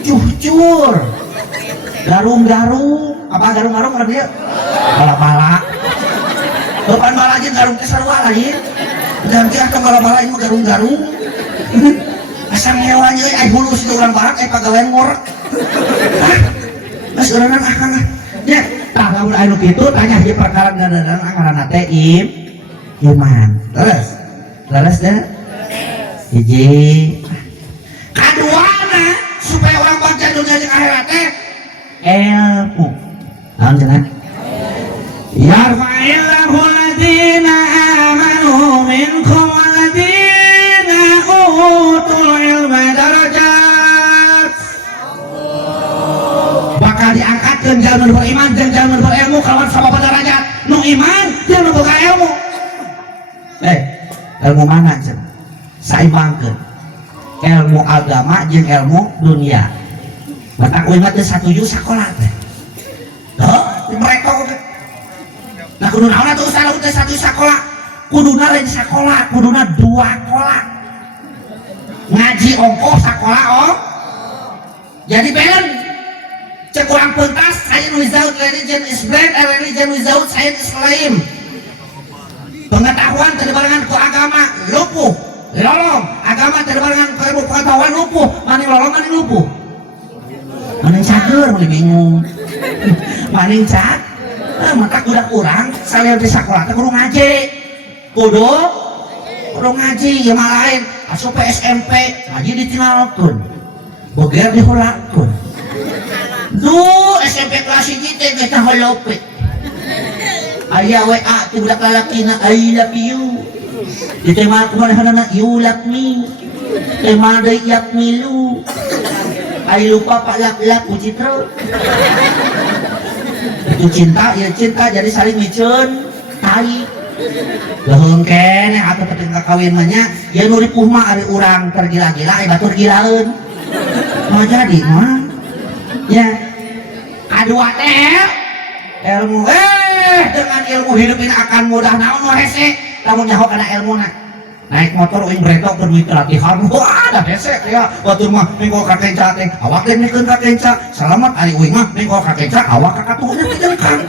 cucur garung-garung apa garung-garung kan dia bala-bala depan bala aja garung teh sarua lain ganti atau bala-bala ini garung-garung asam hewanya ai hulus di urang barat pagawean ngorek geus urang akang nya tah lamun anu kitu tanya ieu perkara dandan ngaranna teh iman leres deh hiji kaduana supaya orang baca dunia jeung akhirat teh ilmu naon cenah yarfa'illahu alladziina aamanu minkum walladziina utul ilma darajat bakal diangkatkeun jalma nu beriman jeung jalma nu berilmu kalawan sabab derajat nu iman jeung nu boga ilmu ilmu mana cenah saimbangkeun ilmu agama jeung ilmu dunia batak uing mah teu satuju sakola teh tuh mereka nah kudu naon atuh ustaz teh satu sakola kuduna lain sakola kuduna dua kola ngaji ongkoh sakola jadi belen cek urang pentas science without religion is blind and religion without science is lame pengetahuan terbarengan ku agama lupuh lolong agama terbarengan ku ilmu pengetahuan lupuh maning lolong maning lupuh maning cager maning bingung maning cak mata kuda kurang salian di sekolah teh kudu ngaji kudu ngaji ya mah lain asup SMP ngaji ditinalkeun boger diholakeun duh SMP kelas 1 teh geus holope aya WA ti budak lalakina I love you ditema kumaha you love me tema deui yak milu ai lupa pak lak-lak ku citra itu cinta ya cinta jadi saling miceun tai leuheung keneh atuh penting kakawin mah nya ya nu ripuh mah ari urang tergila-gila ai batur gilaeun mah jadi mah ya kadua teh ilmu dengan ilmu hidup ini akan mudah naon nu hese lamun nyaho kana ilmuna naik motor uing bretok ke duit latihan wah ada hesek ya batur mah minggu ka kenca teh awak teh mikeun ka kenca selamat ari uing mah minggu ka kenca awak ka katuhna teh jengkang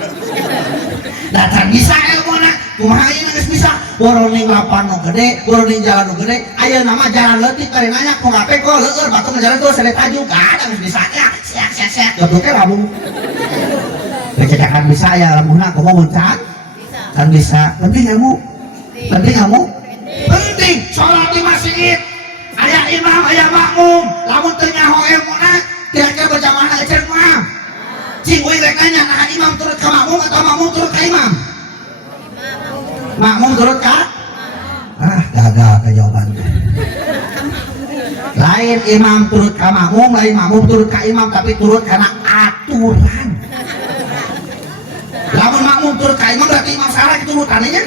datang bisa ilmuna kumaha ieu geus bisa boroning lapan nu gede boroning jalan nu gede ayeuna mah jalan leutik kali nanya ku ngape kok leueur batur jalan tuh sare tajuk ada geus bisa nya siak goblok teh labung kecetakan bisa ya lamunna kumaha muncat kan bisa penting ilmu penting sholat di masjid aya imam aya makmum lamun teu nyaho ilmuna kira-kira berjamaah ecen mah cing uing rek nanya nah imam turut ka makmum atau makmum turut ka imam makmum turut ka gagal ke jawaban lain imam turut ka makmum lain makmum turut ka imam tapi turut karena aturan lamun makmum turut ka imam berarti imam salah keturutannya nya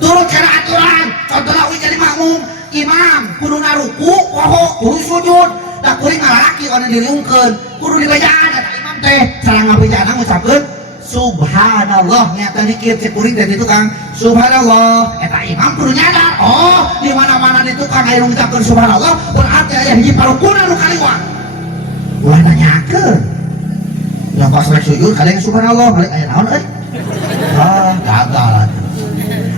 turut karena aturan contohnya uing jadi makmum imam kudu naruku poho kudu sujud da kuring ngalalaki anu diriungkeun kudu dibajaan eta imam teh sareng ngabejana ngucapkeun subhanallah nyata dikir cek kuring teh itu Kang subhanallah eta imam kudu nyadar oh di mana-mana di tukang aya nu ngucapkeun subhanallah berarti aya hiji parukuna nu kaliwat ulah nanyakeun yang pas rek sujud kadang subhanallah balik aya naon gagal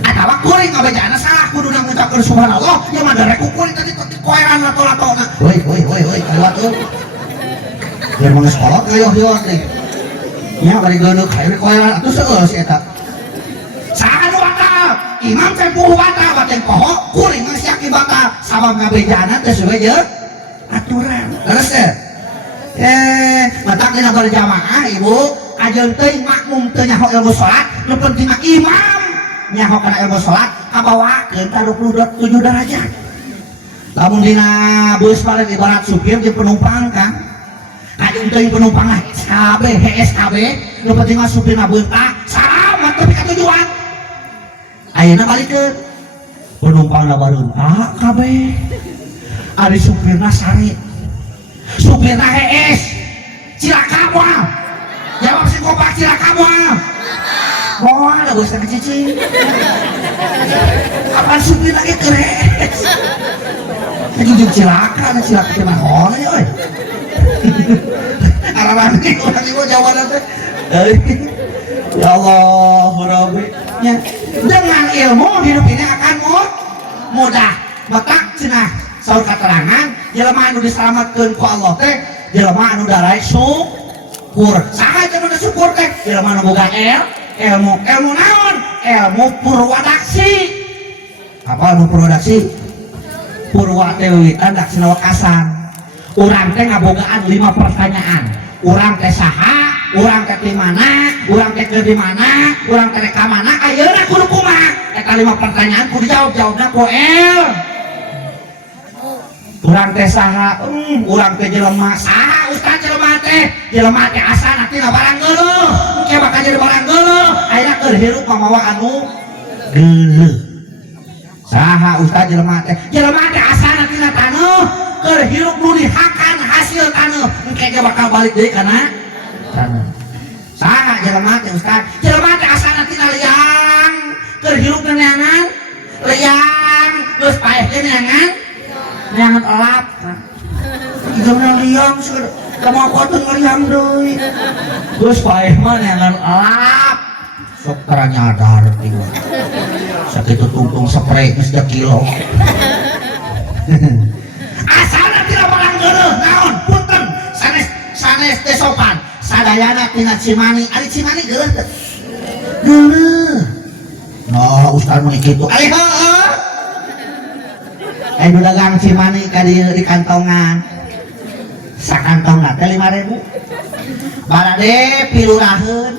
atawa kuring ngabejana salah kudu ngucapkeun subhanallah ya mah derek kukulit tadi koeran lato-latona woi kalewat tuh biar mana sekolah kayo teh nya bari geundeuk hayu koeran atuh seueur si eta saha nu batal imam teh puhu batal bateng poho kuring geus yakin batal sabab ngabejana teh suwe je aturan terus matak dina berjamaah ibu kajeun teuing makmum teu nyaho ilmu salat nu penting mah imam nyaho kana ilmu salat kabawakeun ka 27 derajat lamun dina bus paling ibarat supir jeung penumpang kan kajeun teuing penumpang SKB HSKB nu penting mah supirna beuntak salamat tapi ka tujuan ayeuna balikeun penumpangna bareuntak kabeh ari supirna sare supirna HS cilaka moal jawab si kopak cilaka moal moal lah bos kecicing kapan supir lagi keres jujur cilaka ada cilaka kemana hole oi arahan ini orang ibu jawaban teh ya Allah Rabbi dengan ilmu hidup ini akan mudah matak cenah saur keterangan jelema anu diselamatkeun ku Allah teh jelema anu darai syukur saha teh anu syukur teh jelema anu boga ilmu naon ilmu purwadaksi apa ilmu purwadaksi purwa teh wiwitan daksina wekasan urang teh ngabogaan 5 pertanyaan urang teh saha urang teh di mana urang teh keur di mana urang teh ka mana ayeuna kudu kumaha eta 5 pertanyaan kudu jawabna ku urang teh saha urang teh jelema saha ustaz jelema teh asana tina barang geuleuh engke bakal jadi barang geuleuh ayeuna keur hirup mamawa anu geuleuh saha ustaz jelema teh asana tina taneuh keur hirup nu dihakan hasil taneuh engke ge bakal balik deui kana taneuh saha jelema teh ustaz jelema teh asana tina liang keur hirup neangan liang geus paeh teh neangan elap jangan liang kamu aku tuh ngeliang doi terus paeh mah neangan elap sok tara nyadar tinggal sakitu tungtung spray geus 3 kilo asalna tina barang geuleuh naon punten sanes teh sopan sadayana tina Cimani ari Cimani geuleuh teh geuleuh nah ustaz mah kitu ari heueuh nu dagang Cimani ka dieu di kantongan sakantongna teh 5.000 barade piluraheun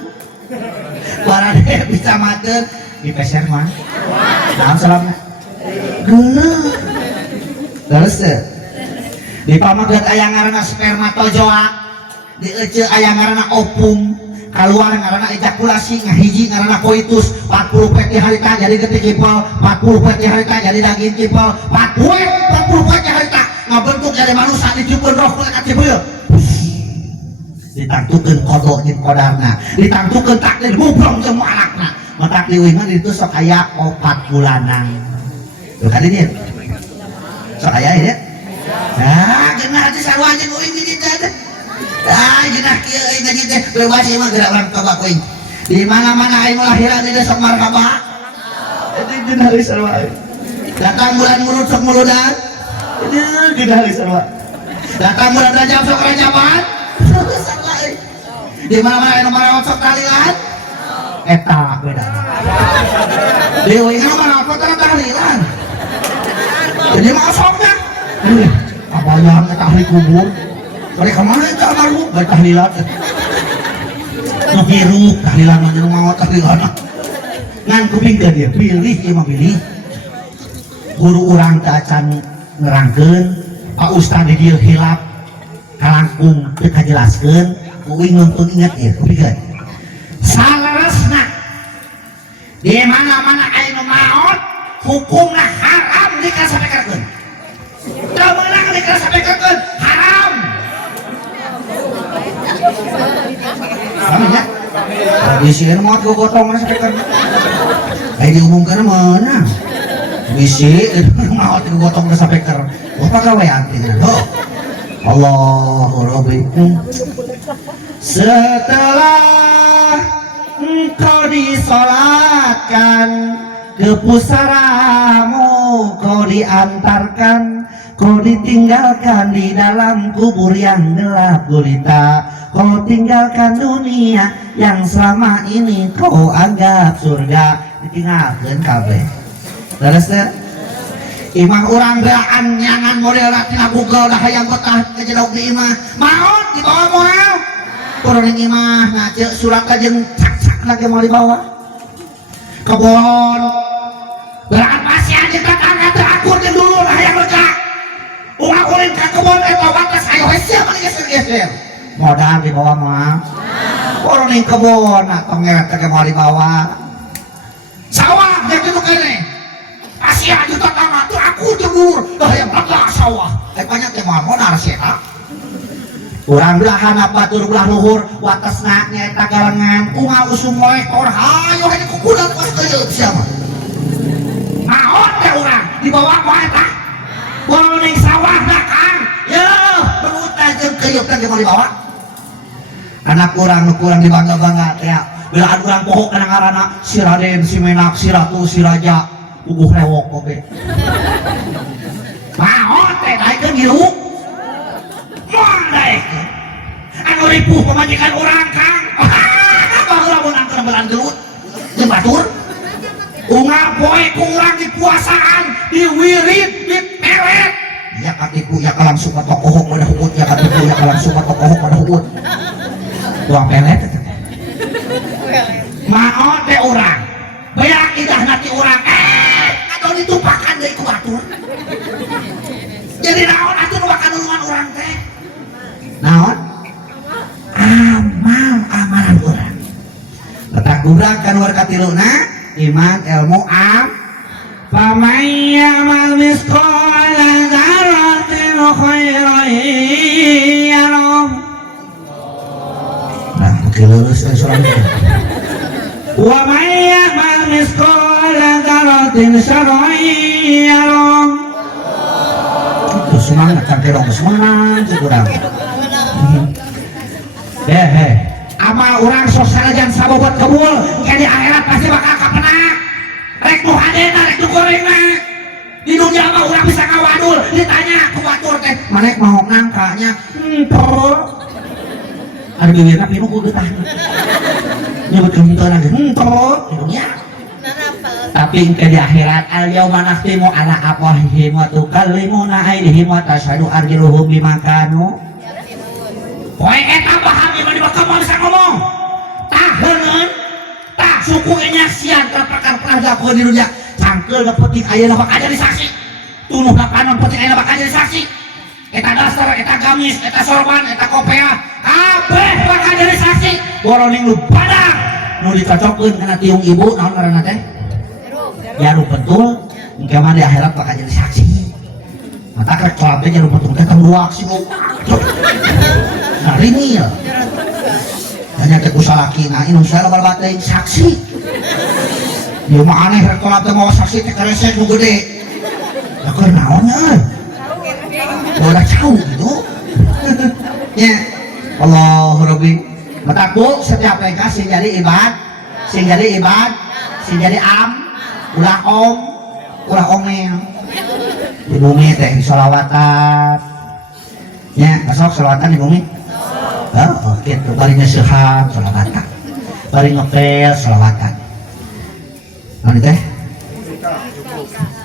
barade bisa mateun di peser mah naon salamna geuleuh terus di pamageut aya ngaranna spermatozoa di ece aya ngaranna opum keluar ngaranna ejakulasi ngahiji ngaranna koitus 40 peti harita jadi geuti cipel 40 peti harita jadi daging cipel 40 peti harita ngabentuk jadi manusia dicupkeun roh ka cibeul ditangtukeun kodok jeung kodarna ditangtukeun takdir mubrong jeung mualakna matak dieuih mah ditu sok aya 4 bulanan tuh ka dieu sok aya ieu nah geunah teh sarua jeung uing di ditu jenah kieu ngaji teh bebas ieu mah geura urang coba kuing di mana-mana aing lahiran teh sok markabah itu jenah geus sarua datang bulan murud sok muludan jenah geus sarua datang bulan Rajab sok rajaban di mana-mana anu marawat sok tahlilan eta beda deui anu marawat sok tahlilan jadi mah sokna abayang tahli kubur bari kemana itu almarhum bari tahlilan nu hirup tahlilan mah nu maot tahlilan ngan kuping ke dia pilih ieu mah pilih guru urang teh acan nerangkeun Pak Ustaz di dieu hilap kalangkung teu kajelaskeun uing nuntun ingat ieu kupikeun salaresna di mana-mana aya nu maot hukumna haram dikasampekakeun teu meunang dikasampekakeun haram ya bisi mau aku gotong mana sampai kan diumumkan mana bisi mau aku gotong sampai kan apa kawean tinggal Allahu Rabbi setelah engkau disolatkan ke pusaramu kau diantarkan, kau ditinggalkan di dalam kubur yang gelap gulita. Kau tinggalkan dunia yang selama ini kau anggap surga. Ditinggalkan kabeh. Terus teh imah urang beaan nyangan model tina Google dah hayang betah kejelok di imah. Maot dibawa moal. Kurang imah ngace surat jeung cak-cak lagi mau dibawa. Kebon. Beraan masih aja tetangga terakur jeung dulu dah hayang lega. Ulah ulin ka kebon eta batas ayo hese mah geser-geser. Modal dibawa moal. Kurang kebon atau ngeret ke mau dibawa. Sawah yang itu kene. Asia juta tanah tuh aku jemur dah yang lega sawah. Banyak yang mau modal sih ha. Urang belahan apa tur belah luhur watasna nyaeta galengan unga usum moe ekor hayo hanya kukudan pas teu sia mah. Naon teh urang dibawa moe eta? Wong sawah da Kang. Yo, beruta jeung keuyeuk teh mau dibawa. Anak urang nu kurang dibangga-bangga teh belaan urang poho kana ngaranna si Raden, si Menak, si Ratu, si Raja, uguh rewok oge. Naon teh daekeun ngilu? Moal daekeun. Anu ripuh pemajikan urang Kang. Baheula mun angkeun belaan gelut jeung batur. Unga poe ku urang di puasaan, di wirid, di pelet. Ya katipu ya kalang suka tokohok pada hukut, ya katipu ya kalang suka tokohok pada hukut. Tuang pelet eta. Maot teh urang. Beak idah nanti urang. Atuh ditumpakan deui ku batur. Jadi naon atuh nu bakal nulungan urang teh? Naon? Amalan urang. Letak urang kan luar katiluna iman ilmu faman ya'mal misqala dzarratin khairan yarah. Nah, mungkin lulus kan surahnya. Wa man ya'mal misqala dzarratin syarran yarah. Itu semangat kan kerong semangat kurang. Amal orang sosalajan sabobot kebul kayak di akhirat pasti bakal kapenak. Rek nu hadena rek nu gorengna di dunia mah orang bisa ngawadul ditanya ku batur teh manek mau nangkanya ada bibirna pinu ku getah nyebut kenteu lagi di dunia. Tapi ke di akhirat al yauma nakhtimu ala afwahihim wa tukallimuna aydihim wa tashhadu arjuluhum bima kanu. Poe eta paham ieu mah bakal bisa ngomong. Tah heuneun, tah suku nyaksian perkara pernah dilakukan di dunia. Cangkeul da penting ayeuna bakal jadi saksi. Tunuh da kanon penting ayeuna bakal jadi saksi. Eta dasar, eta gamis, eta sorban, eta kopea, kabeh bakal jadi saksi. Boroning lu padang nu dicocokkeun kana tiung ibu naon ngaranna teh? Jarum betul, engke mah di akhirat bakal jadi saksi. Mata krek colabnya jarum betul teh tembluak sih lu. Ringil hanya teh kusalaki nah inung saya loba bateuing saksi ieu mah aneh rek tolak teh mawa saksi teh karesek nu gede da keur naon nya udah jauh gitu nya Allahu Rabbi mataku setiap mereka sing jadi ibad sing jadi ulah omel di bumi teh sholawatan nya besok sholawatan di bumi. Oh, gitu. Bari ngeseuhan sholawatan. Bari ngepel sholawatan. Naon teh?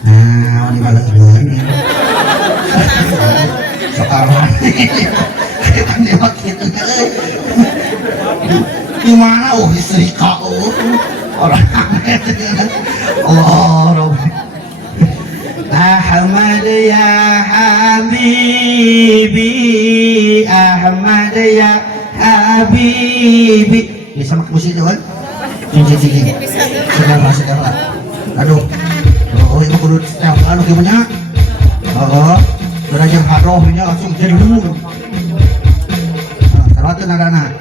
Nah, ini baleun. Sekarang. Kita lewat kitu euy. Gimana istri kau? Orang Allah Rabbi. Ahmad ya Habibi, Ahmad ya Habibi. Bisa pakai musik doang? Cincin. Sekarang. Aduh. Oh, itu kudu anu gimana? Berajang harohnya langsung jadi dulu. Sarawat nadana.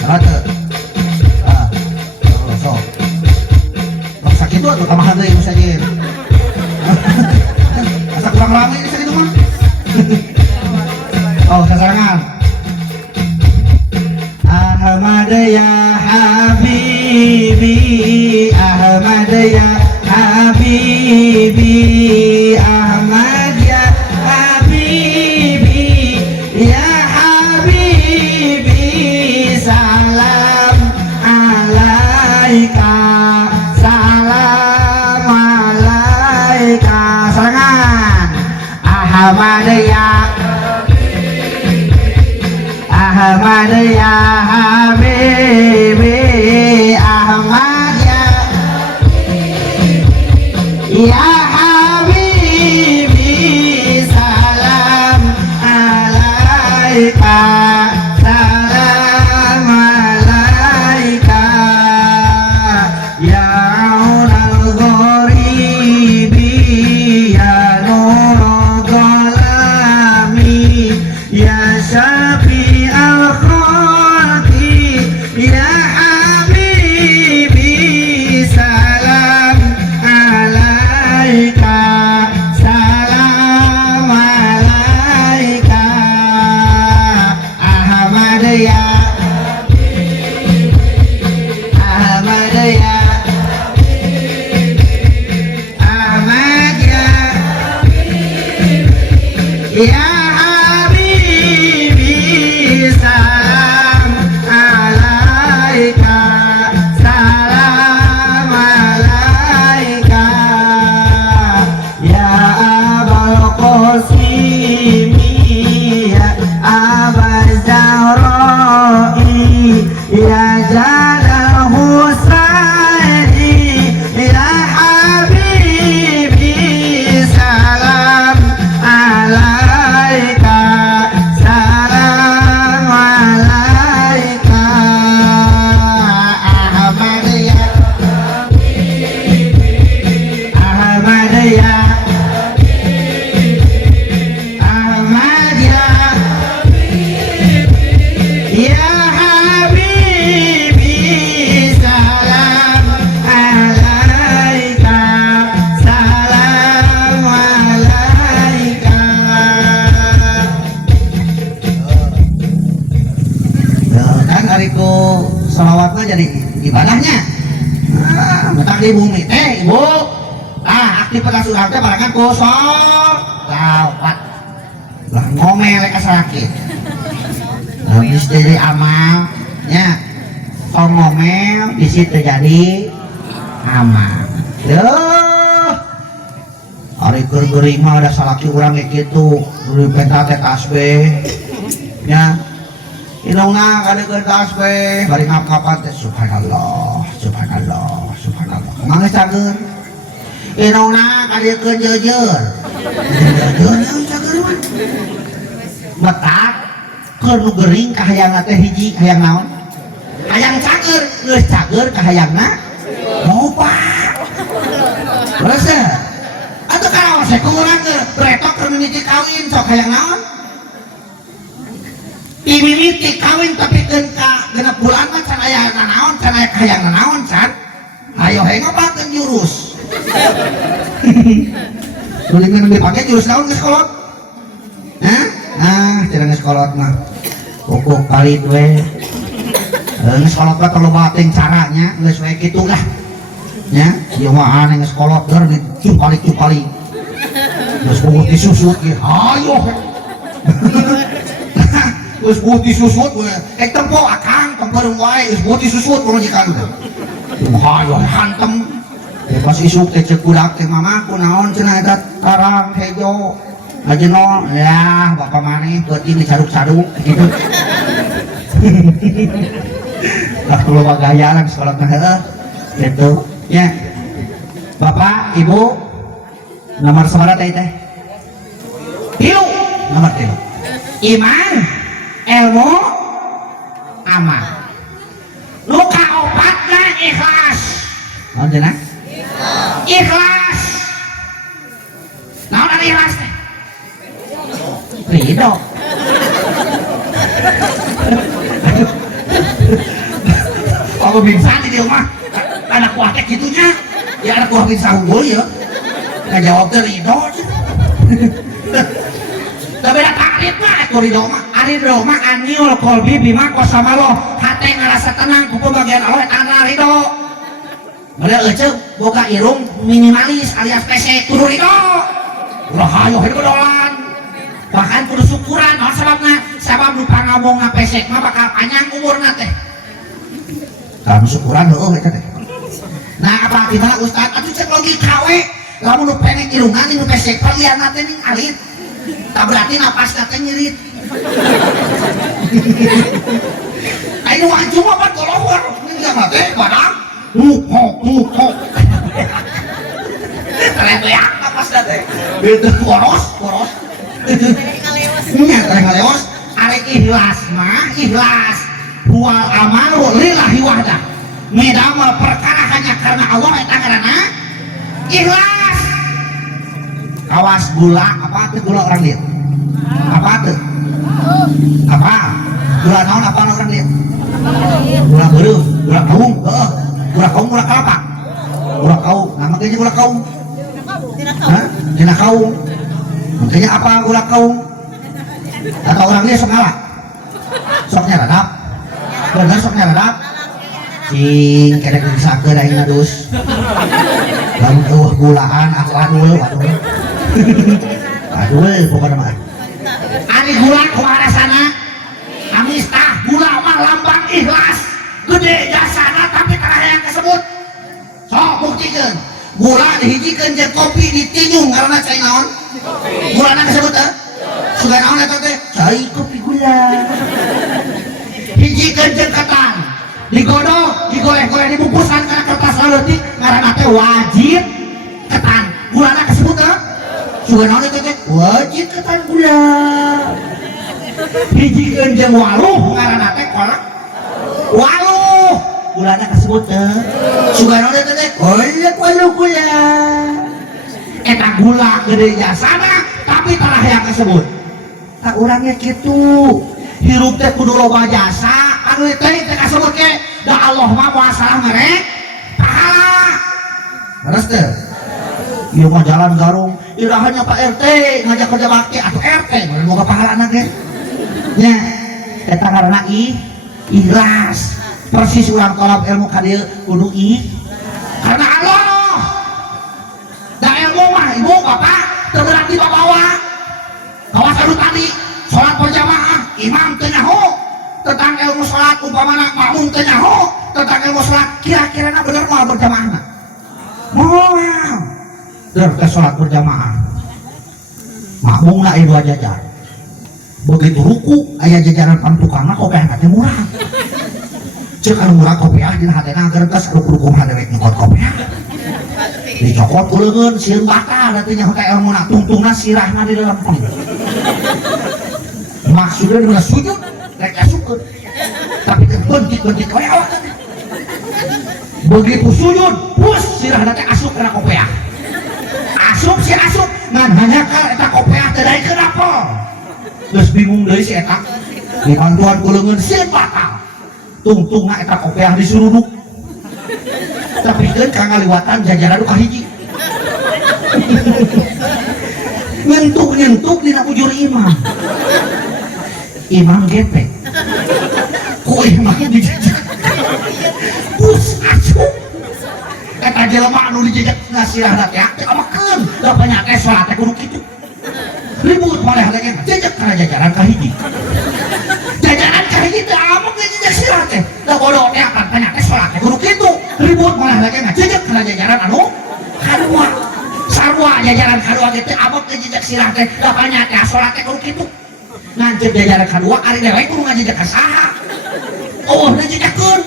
Sarawat. Itu atau kamahan deh yang saja asa kurang lama ini sakit mah oh sasarangan Ahmad ya Habibi Ahmad ya Habibi Habibi Ahmad ya Habibi ya Habibi salam alaika salam alaika serangan Ahmad ya Ahmad ya Habibi Ahmad ya ya Habibi salam alaika salam alaika ya aunal ghoribi ya nur ghalami ya syafi al khalqi ya Habibi salam alaika salam alaika Ahmad ya Ahmad ya Ahmad ya ya Habibi salam alaika salam alaika ya Abul Qasimi ya Abaz Zahrai ya Jalal Husaini ya Habibi salam alaika salam alaika Ahmad ya Ahmad ya Ahmad ya ya Habibi salam alaika salam alaika. Kan hariku salawatnya jadi ibadahnya betak di bumi ibu aktivitas urang teh barengan kosong lawat lah ngomel ka sakit habis dari amalnya kau ngomel di situ jadi amal yeuh hari keur-geuring mah ada salaki urang kayak gitu beri penta teh tasbih nya indungna kadeukeun tasbih bari ngap-ngapan teh subhanallah subhanallah subhanallah mangga cager indungna kadeukeun jeujeur jeujeur cager mah betak keur nu geuring ka hayangna teh hiji hayang naon hayang cager geus cager ka hayangna loba terus atuh karaos ku urang retok keur mimiti kawin sok hayang naon mimiti kawin tapi keun ka genep bulan mah can aya nanaon can aya hayang nanaon can ayo he ngobakeun jurus kulingan dipake jurus naon geus kolot nah cenah geus kolot mah pokok palit we geus kolot mah teu loba teuing caranya geus we kitu lah nya ieu mah aneh geus kolot keur dicupalik-cupalik geus bogoh disusut ge hayo geus bogoh disusut we tempo akang tempereum wae geus bogoh disusut majikan hayo hantem pas isuk teh ceuk budak teh mama kunaon cenah eta karang hejo ajenol ya bapak maneh beuting dicaduk-caduk gitu lah kalau bagaya lah sekolah teh gitu ya bapak ibu nomor sabaraha teh 3 nomor 3 iman ilmu amal nu kaopatna ikhlas naon cenah ikhlas naon ari ikhlas teh ridho kalau bisa di rumah anak kuah kayak gitunya ya anak kuah bisa unggul ya nggak jawab tuh ridho tapi ada taklid mah itu ridho mah ari ridho mah aniul kolbi bima kosamalo hati ngerasa tenang kupu bagian Allah tanah ridho udah ece boga irung minimalis alias pesek kudu ridho ulah hayo hidolan bahkan kudu syukuran naon sababna sabab nu pangomongna pesek mah bakal panjang umurna teh kamu syukuran heuh eta teh nah apa gimana Ustaz atuh cek logika we lamun nu pendek irungan nu pesek palianna teh ning alit tak berarti napasna teh nyerit ayo wajib mah ban golowar ning mah teh badang mukok terleak napasna teh itu boros nya teh ngaleos arek ikhlas mah ikhlas huwal amalu lillahi wahdah medama perkara hanya karena Allah eta ngaranna ikhlas awas gula apa tuh gula orang lihat apa tuh apa gula naon apa orang lihat gula beureum gula kaung gula kaung gula kelapa gula kaung nah makanya gula kaung dina kaung makanya apa gula kaung atau orangnya sok ngalah soknya radap bener soknya radap cing kerek disakeun ayeuna dus lamun eueuh gulaan aduh pokoknya mah ani gula kumaha rasana amis tah gula mah lambang ikhlas gede jasana tapi taraheang kesebut sok buktikeun gula dihijikeun jeung kopi ditinyung karena cai naon gulana kesebut sudah naon eta teh cai kopi gula hijikeun jeung ketan digodok digoleh-goleh dibungkusan karena kertas leutik ngaranna teh wajib ketan gulana kesebut sudah naon eta teh wajib ketan gula hijikeun jeung waluh ngaranna teh kolak waluh gulana kesebut sudah naon eta teh kolak waluh gula eta gula gede jasana tapi taraheang kesebut tak urangnya kitu hirup teh kudu loba jasa anu teh teh kasebut ke da Allah mah moal salah merek pahala terus teh ieu mah jalan garung irahannya Pak RT ngajak kerja bakti atuh RT mun boga pahalana ge nya eta ngaranna ikhlas persis urang tolab ilmu ka dieu kudu karena Allah da ilmu mah ibu bapak teu berarti bawa kawas anu tadi salat berjamaah imam teu nyaho tentang ilmu salat umpamana makmum teu nyaho tentang ilmu salat kira-kira bener moal berjamaah mah moal der ke salat berjamaah makmumna aya dua jajar begitu ruku aya jajaran pantukangna kopiahna teh murah ceuk anu murah kopiah dina hatena geurgeus anu kudu kumaha dewek nyokot kopiah dicokot ku leungeun sieun bakal teh nyaho ka ilmuna tungtungna sirahna di lempeng maksudnya dengan sujud rek asukeun tapi teh bentik-bentik we awak begitu sujud pus sirahna teh asup kana kopiah asup si asup ngan hanya ka eta kopiah teh daekeun apel geus bingung deui si eta dibantuan ku leungeun sieun bakal tungtungna eta kopiah disuruduk tapi kan kangaliwatan jajaran ka hiji nyentuk dina bujur imam gepek ku imam dijajak pus asup eta jelema anu dijajak nasirahna teh teh amakeun da panyake salat teh kudu kitu ribut malih lagi jajak kana jajaran ka hiji teh amuk dijajak sirah teh da bodoh teh akan panyake salat teh kudu kitu ribut malih lagi jajak kana jajaran anu kadua sarua jajaran kadua gitu amuk dijajak sirah teh da panyake salat teh kudu kitu ngancet jajaran kedua ari dewe kudu ngajajak ka saha oh ngajajakeun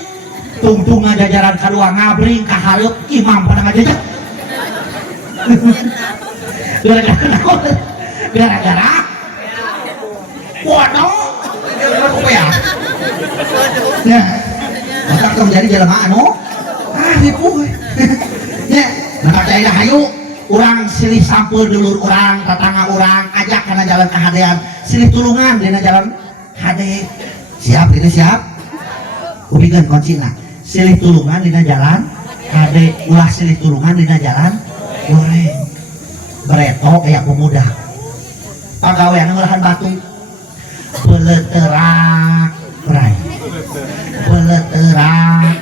tungtung ngajajaran kedua ngabring ka hareup imam pada ngajajak gara-gara waduh kopiah ya maka terjadi jelema anu ripuh ya maka cai hayu urang silih sampul dulur urang tatangga urang ajak kana jalan kahadean silih tulungan dina jalan hade siap itu siap upikeun kuncina silih tulungan dina jalan hade ulah silih tulungan dina jalan goreng bereto aya pemuda pagawean ngelahan batu beleterak berai beleterak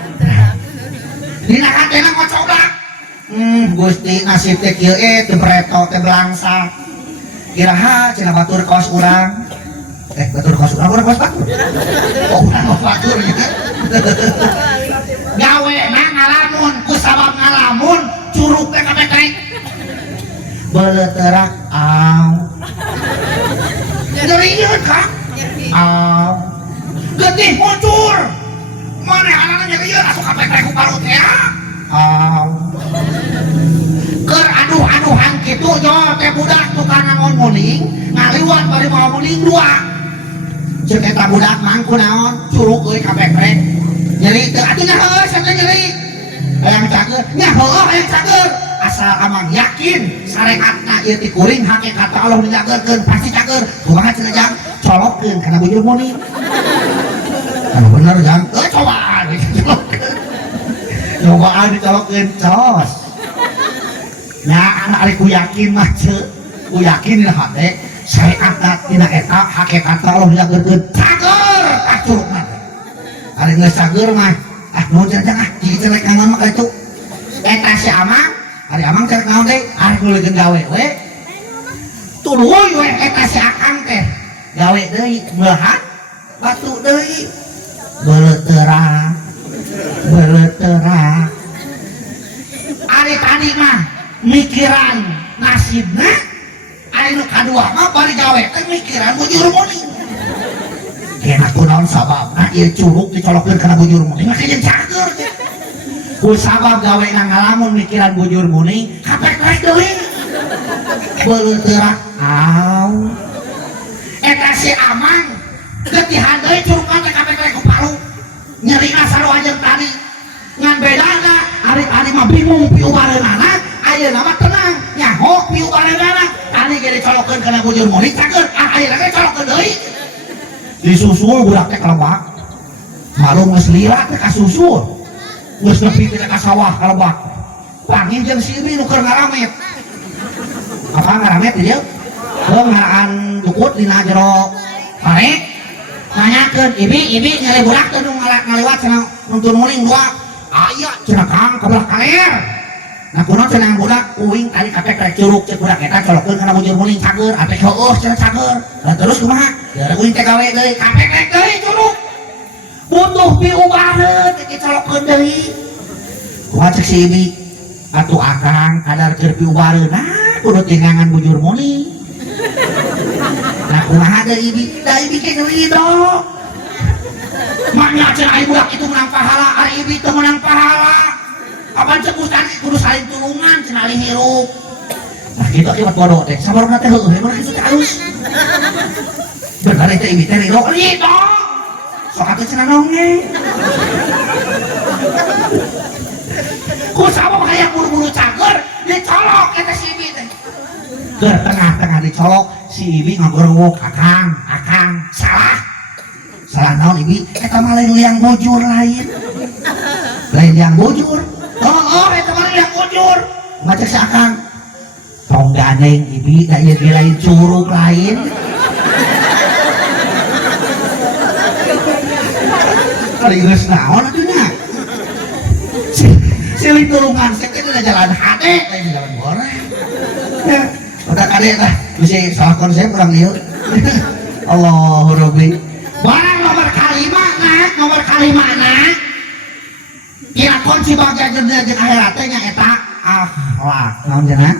dina hatena ngocodak Gusti nasib teh kieu teu bereto teh belangsa. Kiraha cenah batur kaos urang. Batur kaos urang kaos batur. Oh, urang kaos batur nya. Gawe na ngalamun ku sabab ngalamun curug teh kapetrek. Beleuterak aw. Nyerieun Kang. Aw. Getih muncul. Maneh anana nyerieun asup kapetrek ku parut ya. Aw. Keur aduh-aduhan kitu jo teh budak tukang ngon muning ngaliwat bari mau muning dua. Ceuk eta budak mah kunaon curug euy kapetrek. Nyeri teu atuh nya heuh sana nyeri. Hayang cager nya heuh hayang cager. Asal amang yakin syariatna ieu ti kuring hakikatna Allah dijageurkeun pasti cager. Kumaha cenah jang colokkeun kana bujur muning. Anu bener jang cobaan dicolokkeun. Cobaan dicolokkeun cos. Nya anak ari ku yakin mah ceuk. Ku yakin dina hate syariatna tina eta hakikatna Allah dijageurkeun cager tah curugna. Ari geus cager mah nuhun cenah jang jadi celek naon mah kitu. Eta si Amang ari Amang celek naon deui ari nulikeun gawe we. Tuluy we eta si Akang teh gawe deui meuhan batu deui. Beleuterak ari tadi mah mikiran nasibna ari nu kadua mah bari gawe teh mikiran bujur muning. Kena kunaon sababna ieu curug dicolokkeun kana bujur muning mah kajen cager. Ku sabab gawe na ngalamun mikiran bujur muning kapetrek deui. Beleuterak aw. Eta si Amang getihan deui curug teh kapetrek ku paru. Nyerina sarua jeung tadi. Ngan bedana ari tadi mah bingung piu bareunana, ayeuna mah tenang, nyaho piu bareunana. Tadi ge dicolokkeun kana bujur muning cager, ayeuna ge colokkeun deui. Disusul budak teh kalebak. Malum geus lila teh kasusul. Geus nepi teh ka sawah kalebak. Pangin jeung si Ibi nu keur ngaramet. Apa ngaramet dieu? Heuh ngaraan dukut dina jero pare. Nanyakeun, Ibi nyari budak teh nu ngaliwat cenah nuntun muning dua. Aya cenah Kang kabelah kaler. Nah kunaon cenah budak uing tadi kapetrek curug ceuk budak eta colokkeun kana bujur muning cager, apek heueuh cenah cager. Dan terus kumaha? Daerah uing teh gawe deui kapetrek deui curug. Butuh piu bareun teh dicolokkeun deui. Kumaha cek si Ibi? Atuh Akang kadar keur piu bareun nah kudu tingangan bujur muning. Nah kumaha deui Ibi? Da Ibi ge ridho. Maknya cenah ari budak itu menang pahala, ari Ibi teu menang pahala. Kapan cek ustad kudu saling tulungan cenah ari hirup. Nah kitu akibat bodoh teh. Sabarna teh heueuh bener kitu teh alus. Bener teh Ibi teh ridho. Sok atuh cenah nongeng. Ku sabab hayang buru-buru cager dicolok eta si Ibi teh. Keur tengah-tengah dicolok si Ibi ngagorowok Akang salah. Salah naon Ibi? Eta mah lain liang bujur lain. Lain liang bujur. Oh, eta mah liang bujur. Ngajak si Akang. Tong ganeng Ibi, da ieu ge lain curug lain. Ari geus naon atuh nya? Silih tulungan sek teh jalan hate, lain jalan goreng. Ya, udah kade tah, bisi salah konsep urang ieu. Allahu Rabbi. Barang nomor kalimana kira kunci bagian jeung akhirat teh nya eta akhlak. Naon cenah?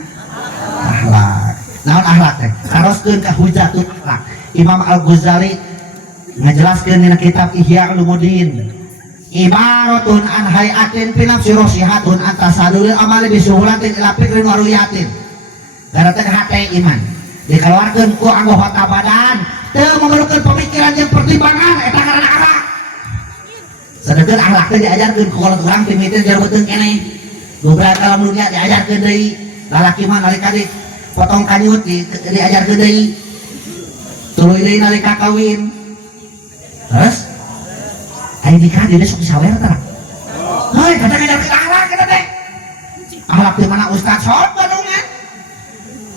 Akhlak. Naon akhlak teh? Karoskeun ka hujatul akhlak. Imam Al-Ghazali ngajelaskeun dina kitab Ihya Ulumuddin. Ibaratun an hayatin fi nafsi rasihatun an tasadulil amali bi suhulatin ila fikrin wa ruyatin. Garate hate iman. Dikeluarkeun ku anggota badan teu memerlukan pemikiran yang pertimbangan eta karena akhlak. Sedangkan akhlak teh diajarkeun ku kalau urang teh meureun jar beuteung keneh. Beberapa dalam dunia diajarkeun deui. Lalaki mah nalika potong kanyut diajarkeun deui. Tuluy deui nalika kawin. Terus aya nikah dia sok disawer tah. Heuy, kada ngajarkeun akhlak eta teh. Akhlak di mana ustaz sok bandungan.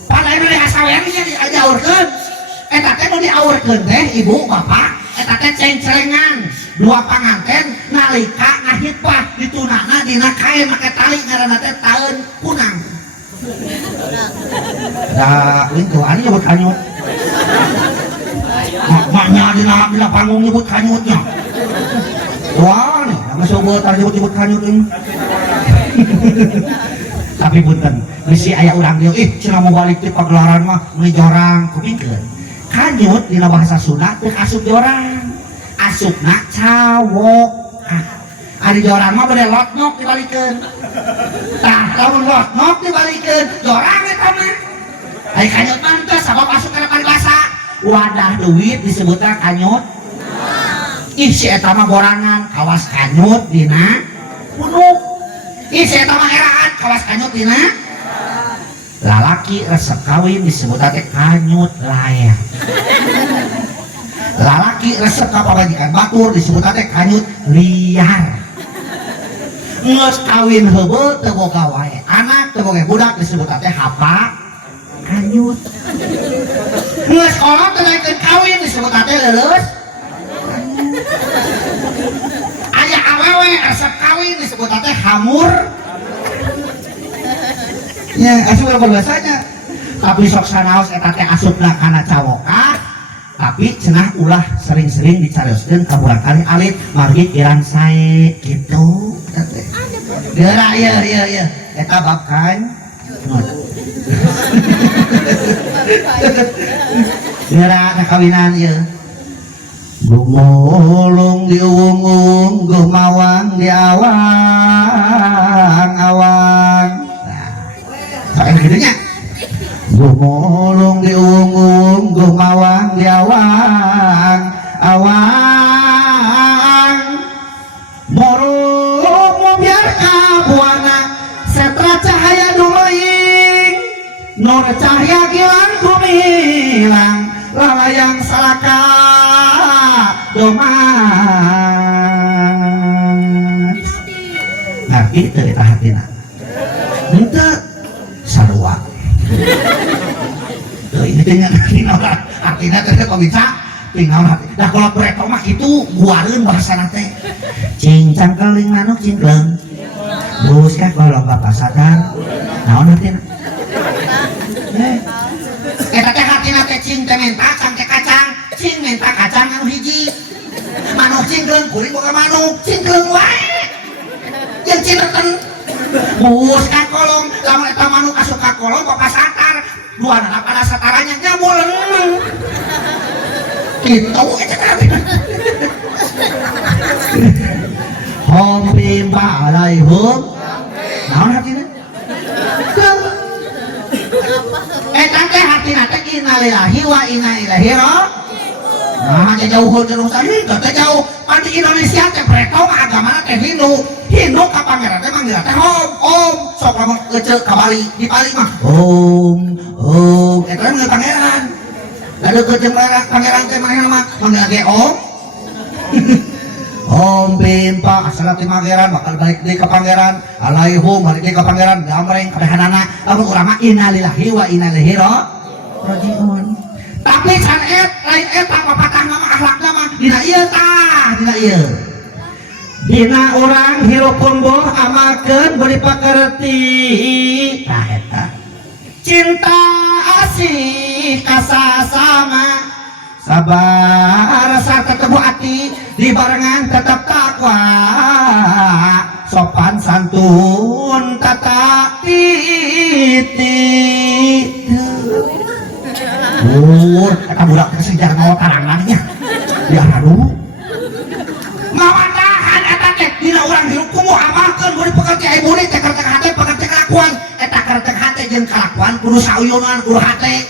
Palain mah disawer nya diajarkeun. Eta teh nu diaurkeun teh ibu bapak eta teh ceng-celengan dua panganten nalika ngahitbah ditunana dina kain make tali ngaranna teh taeun kunang. Da itu ani nyebut kanyut. Maknya dina panggung nyebut kanyutnya. Wah, nih, nama sobat nyebut kanyut ini. Tapi punten, misi aya urang dia, cenah mau balik ti pagelaran mah meuli jorang kupingkeun. Kanyut dina bahasa Sunda teu asup jorang. Asupna cawok. Ari jorang mah bade lotnok dibalikeun. Tah, lamun lotnok dibalikeun, jorang eta mah. Ai kanyut mah teh sabab asup kana paribasa. Wadah duit disebutna kanyut. Ih si eta mah gorangan kawas kanyut dina punuk. Ih si eta mah eraan kawas kanyut dina lalaki resep kawin disebut teh kanyut layak. Lalaki resep ka pabajikan batur disebut teh kanyut liar. Geus kawin heubeul teu boga wae anak teu boga budak disebut teh hapa kanyut. Geus kolot teu naikeun kawin disebut teh leuleus. Aya awewe resep kawin disebut teh hamur. Ya, asup berbahasanya. Tapi sok sanaos eta teh asupna kana cawoka. Tapi cenah ulah sering-sering dicarioskeun ka budak kali alit margi kirang sae kitu. Geura ieu eta bab kan. Geura kawinan ieu. Gumulung di uwung-uwung gumawang di awang-awang. Soalnya gitunya. Gumulung di uwung-uwung gumawang di awang-awang. Murung mubiar kabuana setra cahaya duluing. Nur cahaya gilang gumilang lalayang salaka domas. Nah itu eta hatina henteu sarua. Tuh ini tinggal artinya teh kok bisa tinggal hati. Dah kalau preto mah kitu guareun bahasana teh. Cincang keling manuk cingkleng. Bus ka kalau bapak sadar. Naon hatina? Eta teh hatina teh cing teh menta cang teh kacang. Cing menta kacang anu hiji. Manuk cingkleng kuring boga manuk cingkleng wae. Yang cineten. Bus ka kolong lamun eta manuk asup ka kolong bapak satar. Duana pada sataranya nyamuleng. Kitu eta teh. Hom pimpa alaihum. Naon hatina? Eta teh hatina teh innalillahi wa inna ilaihi raji'un. Nah, jauh terus tadi, teh jauh. Pan di Indonesia teh preto mah agamana teh Hindu. Hindu ka pangeran teh manggil teh om. Sok lamun ece ka Bali, di Bali mah om. Eta manggil pangeran. Da deukeut jeung pangeran teh mah manggil ge om. Om pimpa asal ti pangeran bakal balik deui ka pangeran. Alaihum balik deui ka pangeran. Damreng kabehanana. Lamun urang mah innalillahi wa inna ilaihi raji'un. Tapi can lain eta papatahna mah akhlakna mah dina ieu tah, dina ieu. Dina urang hirup kumbuh amalkeun beri pakarti. Tah eta. Cinta asih kasasama. Sabar sarta teguh ati dibarengan tetap takwa. Sopan santun tata titi. Kata budak sejarah mau tarangannya ya aduh mawadahan eta teh dina urang hirup kumuh amalkeun beureum pekerti ai buri teh kertek hate pekerti kelakuan eta kertek hate jeung kelakuan kudu sauyunan kudu hate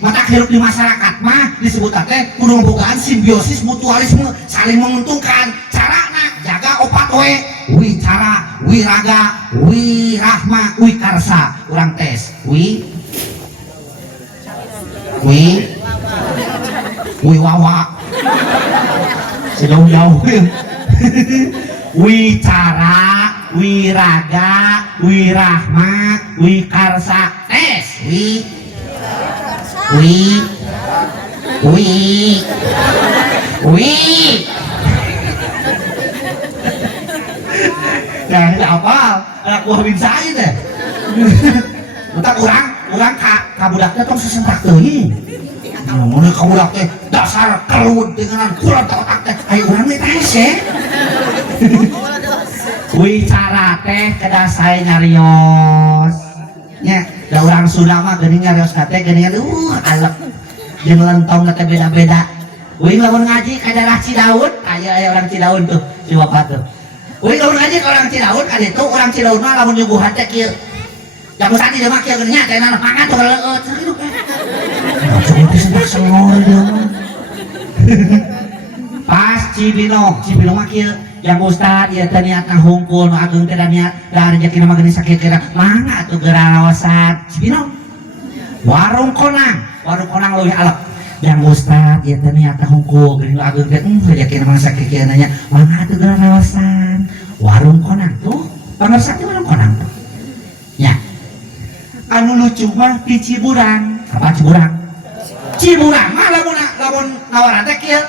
mata hirup di masyarakat mah disebut teh kudu ngebogaan simbiosis mutualisme saling menguntungkan carana jaga opat we wicara wiraga wirahma wikarsa urang tes wiwawa sejauh-jauh wicara wiraga wirahma wikarsa tes Haji apal anak buah bin Said deh. Utak urang ka budaknya tong sesentak teuing. Mun ka budak teh dasar keluut denganan kurang ta otak teh. Ai urang teh hese. Wicara teh kedah sae nyarios. Nya, da urang Sunda mah geuning nyarios teh geuningan alek. Jeung lentong teh beda-beda. Uing lamun ngaji ka daerah Cidaun, aya orang Cidaun tuh, si bapak tuh. Uing lamun ngaji ka orang Cidaun, ka ditu urang Cidaun mah lamun nyuguhan teh kieu. Jamu tadi dia mah kieu geuning nya teh nana pangan tuh leueut. Coba teh sentak sengor dia mah. Pas Cibinong mah kieu yang Ustad ieu teh niat ngahungkul nu ageung teh da niat da rezeki mah geuning sakit kira mangga atuh geura lawasan Cibinong. Warung konang leuwih alep. Yang Ustad ieu teh niat ngahungkul geuning nu ageung teh rezeki mah sakit kira nya mangga atuh geura lawasan warung konang tuh. Pangarsa teh warung konang tuh. Ya. Anu lucu mah di Ciburang. Apa Ciburang? Ciburang mah lamun nawaran teh kieu.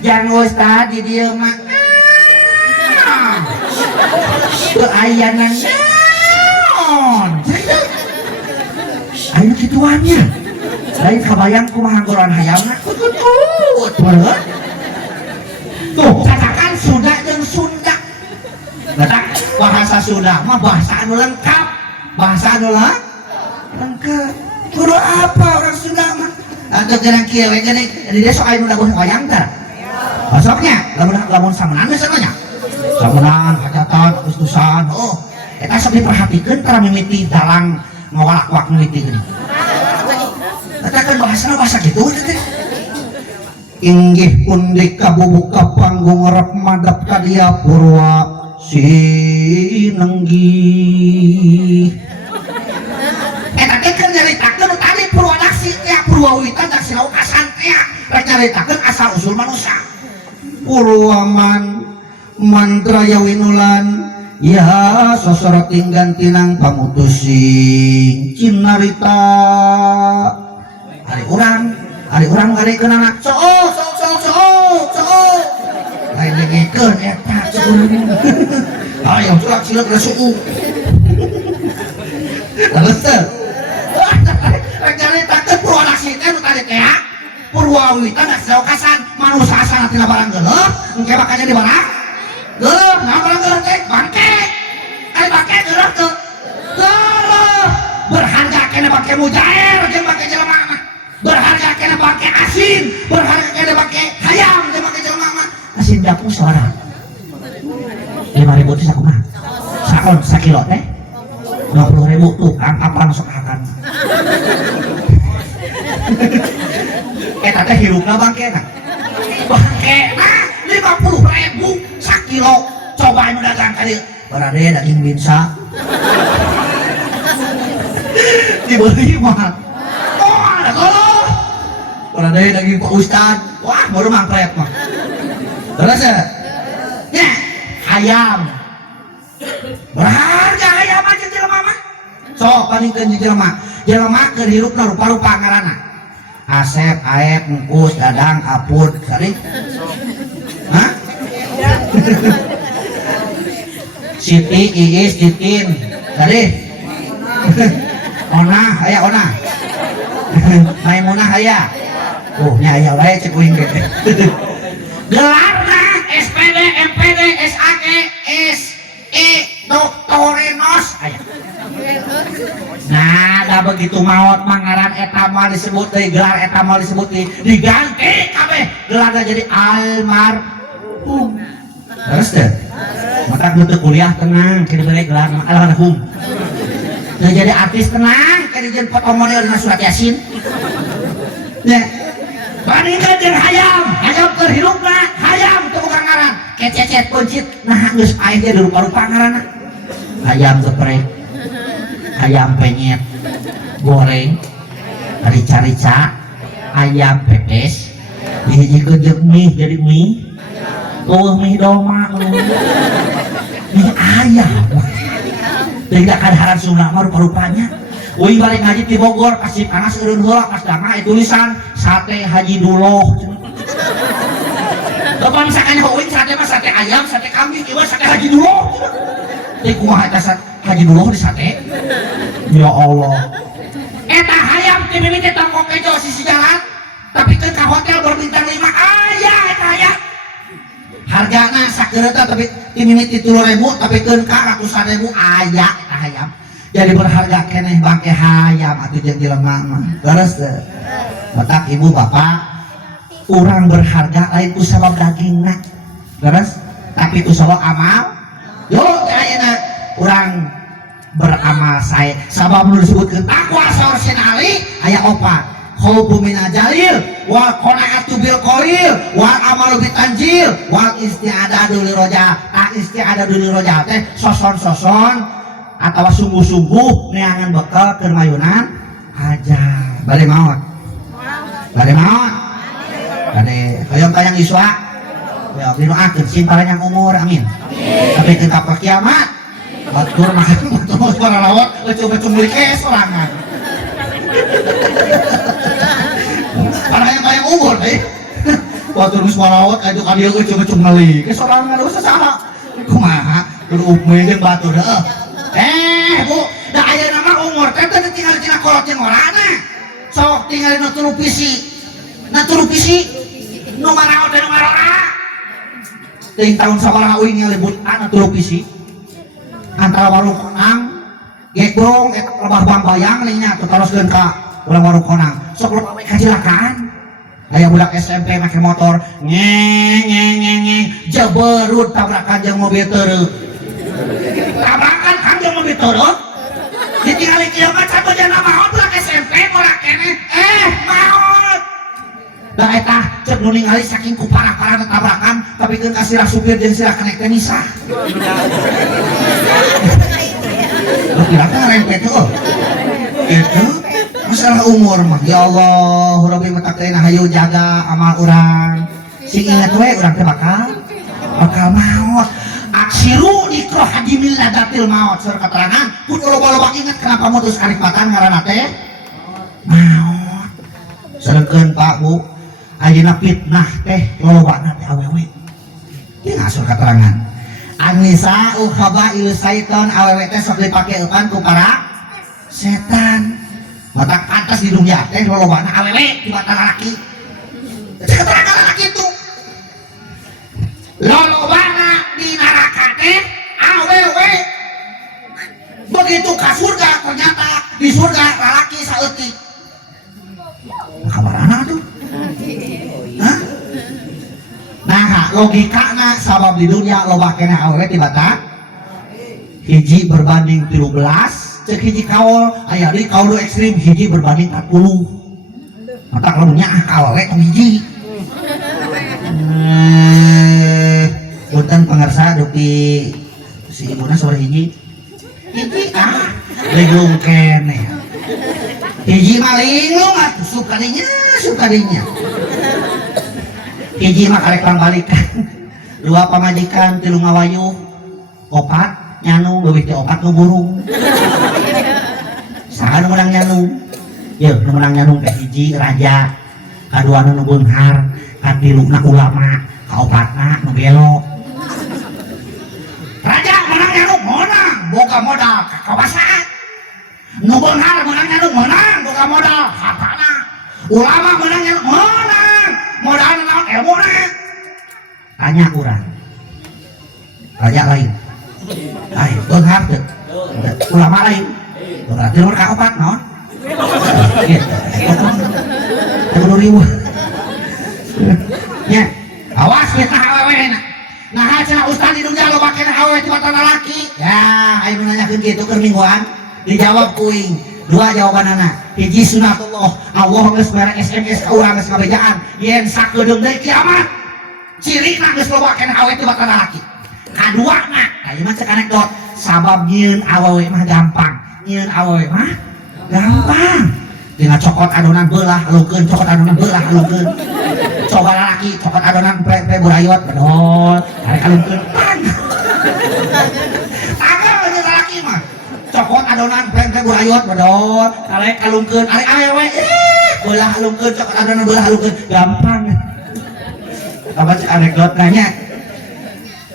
Jang Ustad di dieu mah. Teu aya naon. Aya kituannya. Lain kabayang kumaha nggoran hayamna. Kut. Tuh, katakan Sunda jeung Sunda. Nah, bahasa Sunda mah bahasa anu lengkap. Bahasa anu lengkap. Kudu apa orang Sunda mah? Atuh geurang kieu we geuning di dia sok aya nu daguh wayang teh. Masuknya lamun samenan geus nya. Samenan hajatan Agustusan. Oh, eta sok diperhatikeun tara mimiti dalang ngawalak-wak mimiti geuning. Eta kan bahasa kitu teh. Inggih pundi kabubuka panggung rep madep ka dieu Purwa Sinenggi. Eta teh keur nyaritakeun tadi Purwadaksi teh Purwawitan da Silaukasan teh rek nyaritakeun asal usul manusia. Purwaman mantraya winulan ya sosoroting gantinang pamutusing cinarita hari urang gari kenana sok lain dengekeun eta cukup ayo curang cilek da suku terus rek nyaritakeun Purwadaksi teh nu tadi teh Purwawitan da Silaukasan manusia asal tina barang geuleuh engke bakanya di barang geuleuh naon barang geuleuh teh bangke ari bangke geuleuh teu geuleuh berharga kena bangke mujair jeung bangke jelema mah berharga kena bangke asin berharga kena bangke hayam jeung bangke jelema mah asin dapung sorangan 5.000 teh sakumaha saon sakilo teh 50.000 tuh kan apa sok akan eta teh hirupna bangkena 50.000 sakilo coba anu dagang ka dieu barade daging binsa dibeli mah oh ada kalau barade daging Pak Ustad wah baru mangkret mah terus ya hayam berharga hayam aja jelema mah sok paningkeun jelema keur hirupna rupa-rupa ngaranna Asep, Aep, Engkus, Dadang, Apud, sari? Hah? Siti, Iis, Titin, sari? Ona, aya Ona. Maimunah aya. Nya aya wae cek uing ge. Gelarna SPD, MPD, SAG, SE, Doktorinos aya. Nah, da begitu maot mangaran eta mah disebut deui gelar eta mah disebut diganti kabeh gelarna jadi almarhum. Terus teh. Maka nutup kuliah tenang, kini balik gelar almarhum. Teu jadi artis tenang, kini jadi foto model dina surat Yasin. Nya. Bandingkeun jeung hayam keur hirupna, hayam teu bukan ngaran. Kececet puncit, nah geus aing teh rupa-rupa ngaranna. Hayam geprek. Ayam penyet goreng rica-rica ayam pepes dihijikeun jeung mie jadi mie mie doma mie ayam tidak kadharan Sunda mah rupa-rupanya uing balik ngaji di Bogor kasih panas eureun heula pas dama tulisan sate Haji Duloh Bapak misalkan uing sate mah sate ayam sate kambing ieu sate Haji Duloh Teh kumaha eta haji dulu di sate. Ya Allah. Eta hayam teh mimiti toko kejo sisi jalan, tapi ke hotel berbintang 5 aya eta hayam. Hargana sakeureuta tapi ti mimiti 3.000 tapi keun ka ratusan ribu aya eta hayam. Jadi berharga keneh bangke hayam atuh jeung jelema mah. Leres teu? Matak ibu bapak, urang berharga lain ku sabab dagingna. Leres? Tapi ku sabab amal. Yo teh ayeuna urang beramal saya sabab nu disebutkeun takwa saur Ali aya 4 khaufu min ajalil wal qanaatu bil qalil wal amalu bit tanjil wal isti'adadu li roja. Isti'adadu li roja teh soson-soson atawa sungguh-sungguh neangan bekal keur mayunan aja bade maot bade hoyong kayang iswa ya didoakeun sin panjang umur amin tapi kita ka kiamat batur makan batur suara lawat lecung beli ke sorangan karena yang kayak umur deh batur suara lawat kayak kadieu lecung beli ke sorangan lu sasaha kumaha kudu upmeun jeung batur bu da aya nama umur teh teu tinggal tina kolot jeung orana sok tinggal nu tulup pisi nu maraot nu marora ting tahun sabaraha uing ngalebut ana tulup pisi antara warung konang gegrong eta lebah bang bayang nya teruskeun ka ulang warung konang sok loba we kecelakaan aya budak SMP make motor ngeng jeberut tabrakan jeung mobil teureuk tabrakan kan jeung mobil teureuk ditinggali kieu mah satu jana maot budak SMP morak keneh maot da eta cek nu ningali saking kuparah-parah tabrakan tapi keun ka sirah supir jeung sirah kenek teh misah. Kira kan rempet tuh. Itu masalah umur mah. Ya Allah, Rabbi matakeun hayu jaga amal urang. Sing ingat we urang teh bakal maot. Aksiru ikro hadimil ladatil maut. Saur keterangan kudu loba-loba ingat kenapa mutus karipatan ngaranna teh maot. Sarengkeun Pak Bu, ayeuna fitnah teh lolobana teh awewe. Ieu ngasuh keterangan. Anisa khaba'il syaiton awewe teh sok dipakeun ku para setan. Matak pantas di dunia teh lolobana awewe di mata lalaki. Keterangan lalaki itu. Lolobana di neraka teh awewe. Begitu ka surga ternyata di surga lalaki saeutik. Kabarana tuh? Hah? Nah, logikana sabab di dunia loba keneh awewe ti bata hiji berbanding 13 cek hiji kaul aya deui kaul ekstrim hiji berbanding 40 mata kalau nya awewe tong hiji punten pangarsa dupi si ibuna sore hiji legung keneh hiji maling lu atuh sukadinya hiji mah karek balikan 2 pamajikan 3 ngawayuh 4 nyanu leuwih ti 4 nu burung saha nu menang nyanu yeuh nu menang nyanu teh hiji raja kaduana nu beunghar katiluna ulama kaopatna nu belok raja menang nyanu menang boga modal kakawasaan nu beunghar menang nyanu menang boga modal hartana ulama menang nyanu menang modal naon ilmu na tanya urang raja lain beunghar teu ulama lain berarti nomor kaopat naon gitu kudu riweuh nya awas fitnah awewe na nah cenah ustaz di dunia loba keneh awewe ti mata lalaki ya aya nu nanyakeun kitu keur mingguan dijawab kuing 2 jawabanana hiji sunatullah Allah geus mere SMS ka urang geus ngabejaan yen sakedeung deui kiamat cirina geus loba keneh awewe ti bakal lalaki kaduana ieu mah cek anekdot sabab nyieun awewe mah gampang nyieun awewe mah gampang tinggal cokot adonan beulah alungkeun cokot adonan beulah alungkeun coba lalaki cokot adonan pre burayot bedol arek alungkeun tanggal lalaki mah cokot adonan pre burayot bedol arek alungkeun arek awewe beulah alungkeun cokot adonan beulah alungkeun gampang apa cek anekdot nanya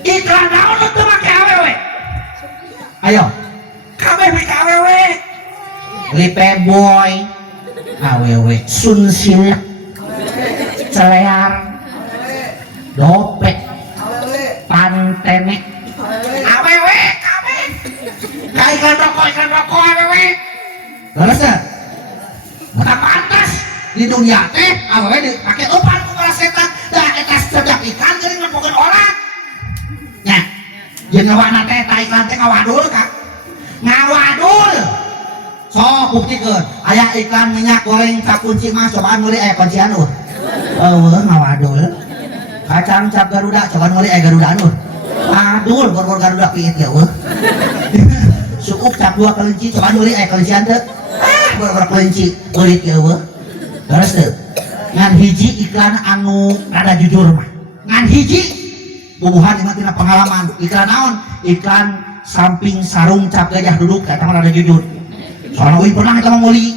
iklan naon teu make awewe Ayo. Kabeh make awewe. Lipe boy. Awewe sunsil. Celear. Dopek. Pantene. Awewe kabeh. Ikan rokok awewe. Leres ya? Bukan pantas di dunia teh awewe dipake umpan ku para setan. Da eta sedak ikan geuning nempokeun orang. Nya. Jeung ngawana teh ta iklan teh ngawadul Kang. Ngawadul. Sok buktikeun. Aya iklan minyak goreng kakunci mah cobaan meuli aya kuncian eueuh. Eueuh ngawadul. Kacang cap Garuda cobaan meuli aya Garuda anu. Adul bor-bor Garuda piit ya eueuh. Suuk cap 2 kelinci cobaan meuli aya kelincian teu. Bor-bor kelinci eulit ya eueuh. Beres teu. Ngan hiji iklan anu rada jujur mah. Ngan hiji bubuhan imah tina pengalaman. Iklan naon? Iklan samping sarung cap gajah duduk eta mah rada jujur. Soalnya uing pernah kita meuli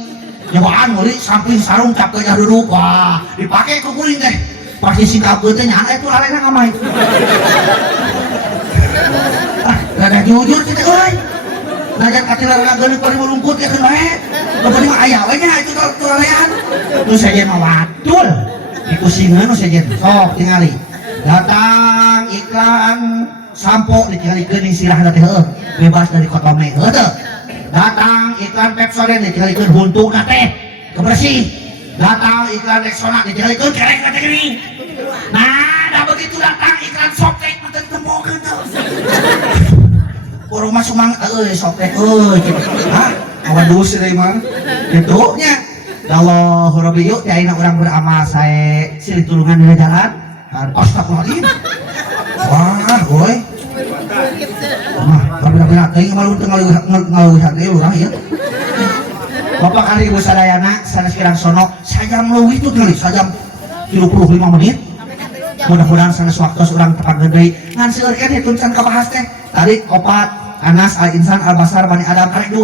nyobaan meuli samping sarung cap gajah duduk. Wah, dipake ku kuring teh. Pas disingkapkeun teh nyana itu lalena ngamai. Rada jujur kita euy. Najan katila rada geuning pari mulungkut ya keun bae. Beureum mah aya we nya itu lalean. Nu sajen mah watul. Dikusingeun nu sajen. Sok tingali. Datang iklan sampo ditinggalikeun ning sirahna teh heuh. Bebas dari kotome heuh teu. Datang iklan Pepsodent ditinggalikeun huntungna teh kebersih. Datang iklan Rexona ditinggalikeun kerekna teh geuning. Nah, da begitu datang iklan Softtek mah teu tempokeun teu. Urang mah sumang euy Softtek euy. Hah? Awan dus deui mah. Kitu nya. Allah Rabbi yuk teh ayeuna urang beramal sae silih tulungan di jalan. Astagfirullahaladzim. Wah, boy. Mah, kabeh-kabeh teh malu teu ngaluwihan teh urang ieu. Bapak kali ibu sadayana sanes kirang sono sajam leuwih tuh kali sajam 35 menit. Mudah-mudahan sanes waktos urang tepat deui. Ngan seueurkeun hituncan kabahas teh. Tadi opat Anas Al-Insan Al-Basar Bani Adam karek 2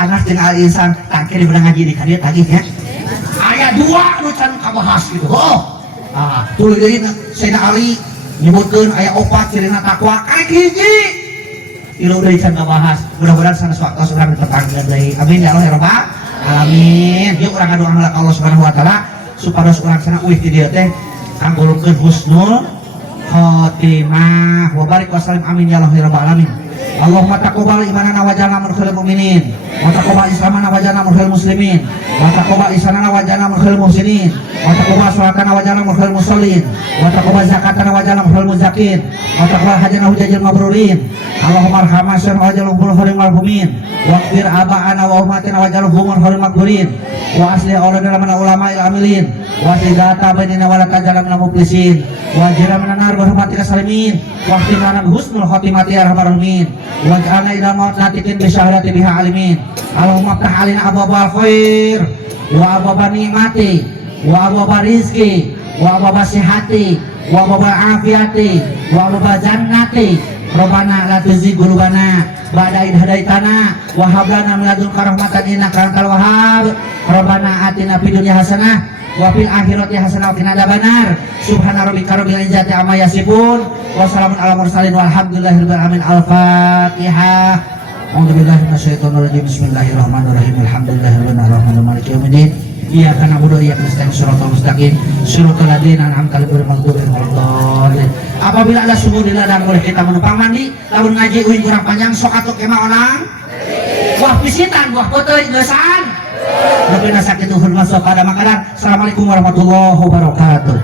Anas jeung Al-Insan tangke di beunang ngaji di kadieu tagih nya. Aya 2 nu can kabahas gitu. Oh. Ah, tuluy deui Sayyidina Ali nyebutkeun aya 4 cirina takwa karek hiji. Tilu deui can kabahas. Mudah-mudahan sanes waktos urang dipertangkeun deui. Amin ya Allah ya Rabbal alamin. Yuk urang ngadoakeun ka Allah Subhanahu wa taala supados urang sana uih ti dieu teh kanggulukeun husnul khotimah. Wa barik wa salim amin ya Allah ya Rabbal alamin. Allahumma taqabbal imanana wa ja'alna minal mu'minin wa taqabbal islamana wa ja'alna minal muslimin wa taqabbal ihsanana wa ja'alna minal muhsinin wa taqabbal salatana wa ja'alna minal musallin wa taqabbal zakatana wa ja'alna minal muzakin wa taqabbal hajjana hujjajil mabrurin. Allahumma arhamna syarra wa ja'alna minal marhumin wa qfir aba'ana wa ummatina wa ja'alna minal maghfurin wa aslih auladana minal ulama'il amilin wa sidata bainana wa la taj'alna minal muflisin wa ajirna minan nar bi rahmatika salimin wa khtimna bi husnul khotimati ya arhamar rahimin waj'alna ila maut natikin bi syahadati biha alimin. Allahumma ftah alina abwaabal khair wa abwaaba ni'mati wa abwaaba rizqi wa abwaaba sihhati wa abwaaba afiyati wa abwaaba jannati. Rabbana la tuzigh qulubana ba'da idh hadaitana wa hab lana min ladunka rahmatan innaka antal wahhab. Rabbana atina fid dunya hasanah wa fil akhirati hasanah wa qina adzabannar. Subhana rabbika rabbil izzati amma yasifun wa salamun alal mursalin walhamdulillahi rabbil alamin. Al-Fatihah. A'udzubillahi minasyaitonir rajim. Bismillahirrahmanirrahim. Alhamdulillahi rabbil alamin maliki yaumiddin. Iyyaka na'budu wa iyyaka nasta'in shiratal mustaqim shiratal ladzina an'amta 'alaihim ghairil maghdubi 'alaihim waladdallin. Apabila ada sumur di ladang boleh kita menumpang mandi, lamun ngaji uing kurang panjang sok atuh kemah onang. Wah pisitan, wah peuteui geusaan. Tapi nasa kitu hormat sok pada makanan. Assalamualaikum warahmatullahi wabarakatuh.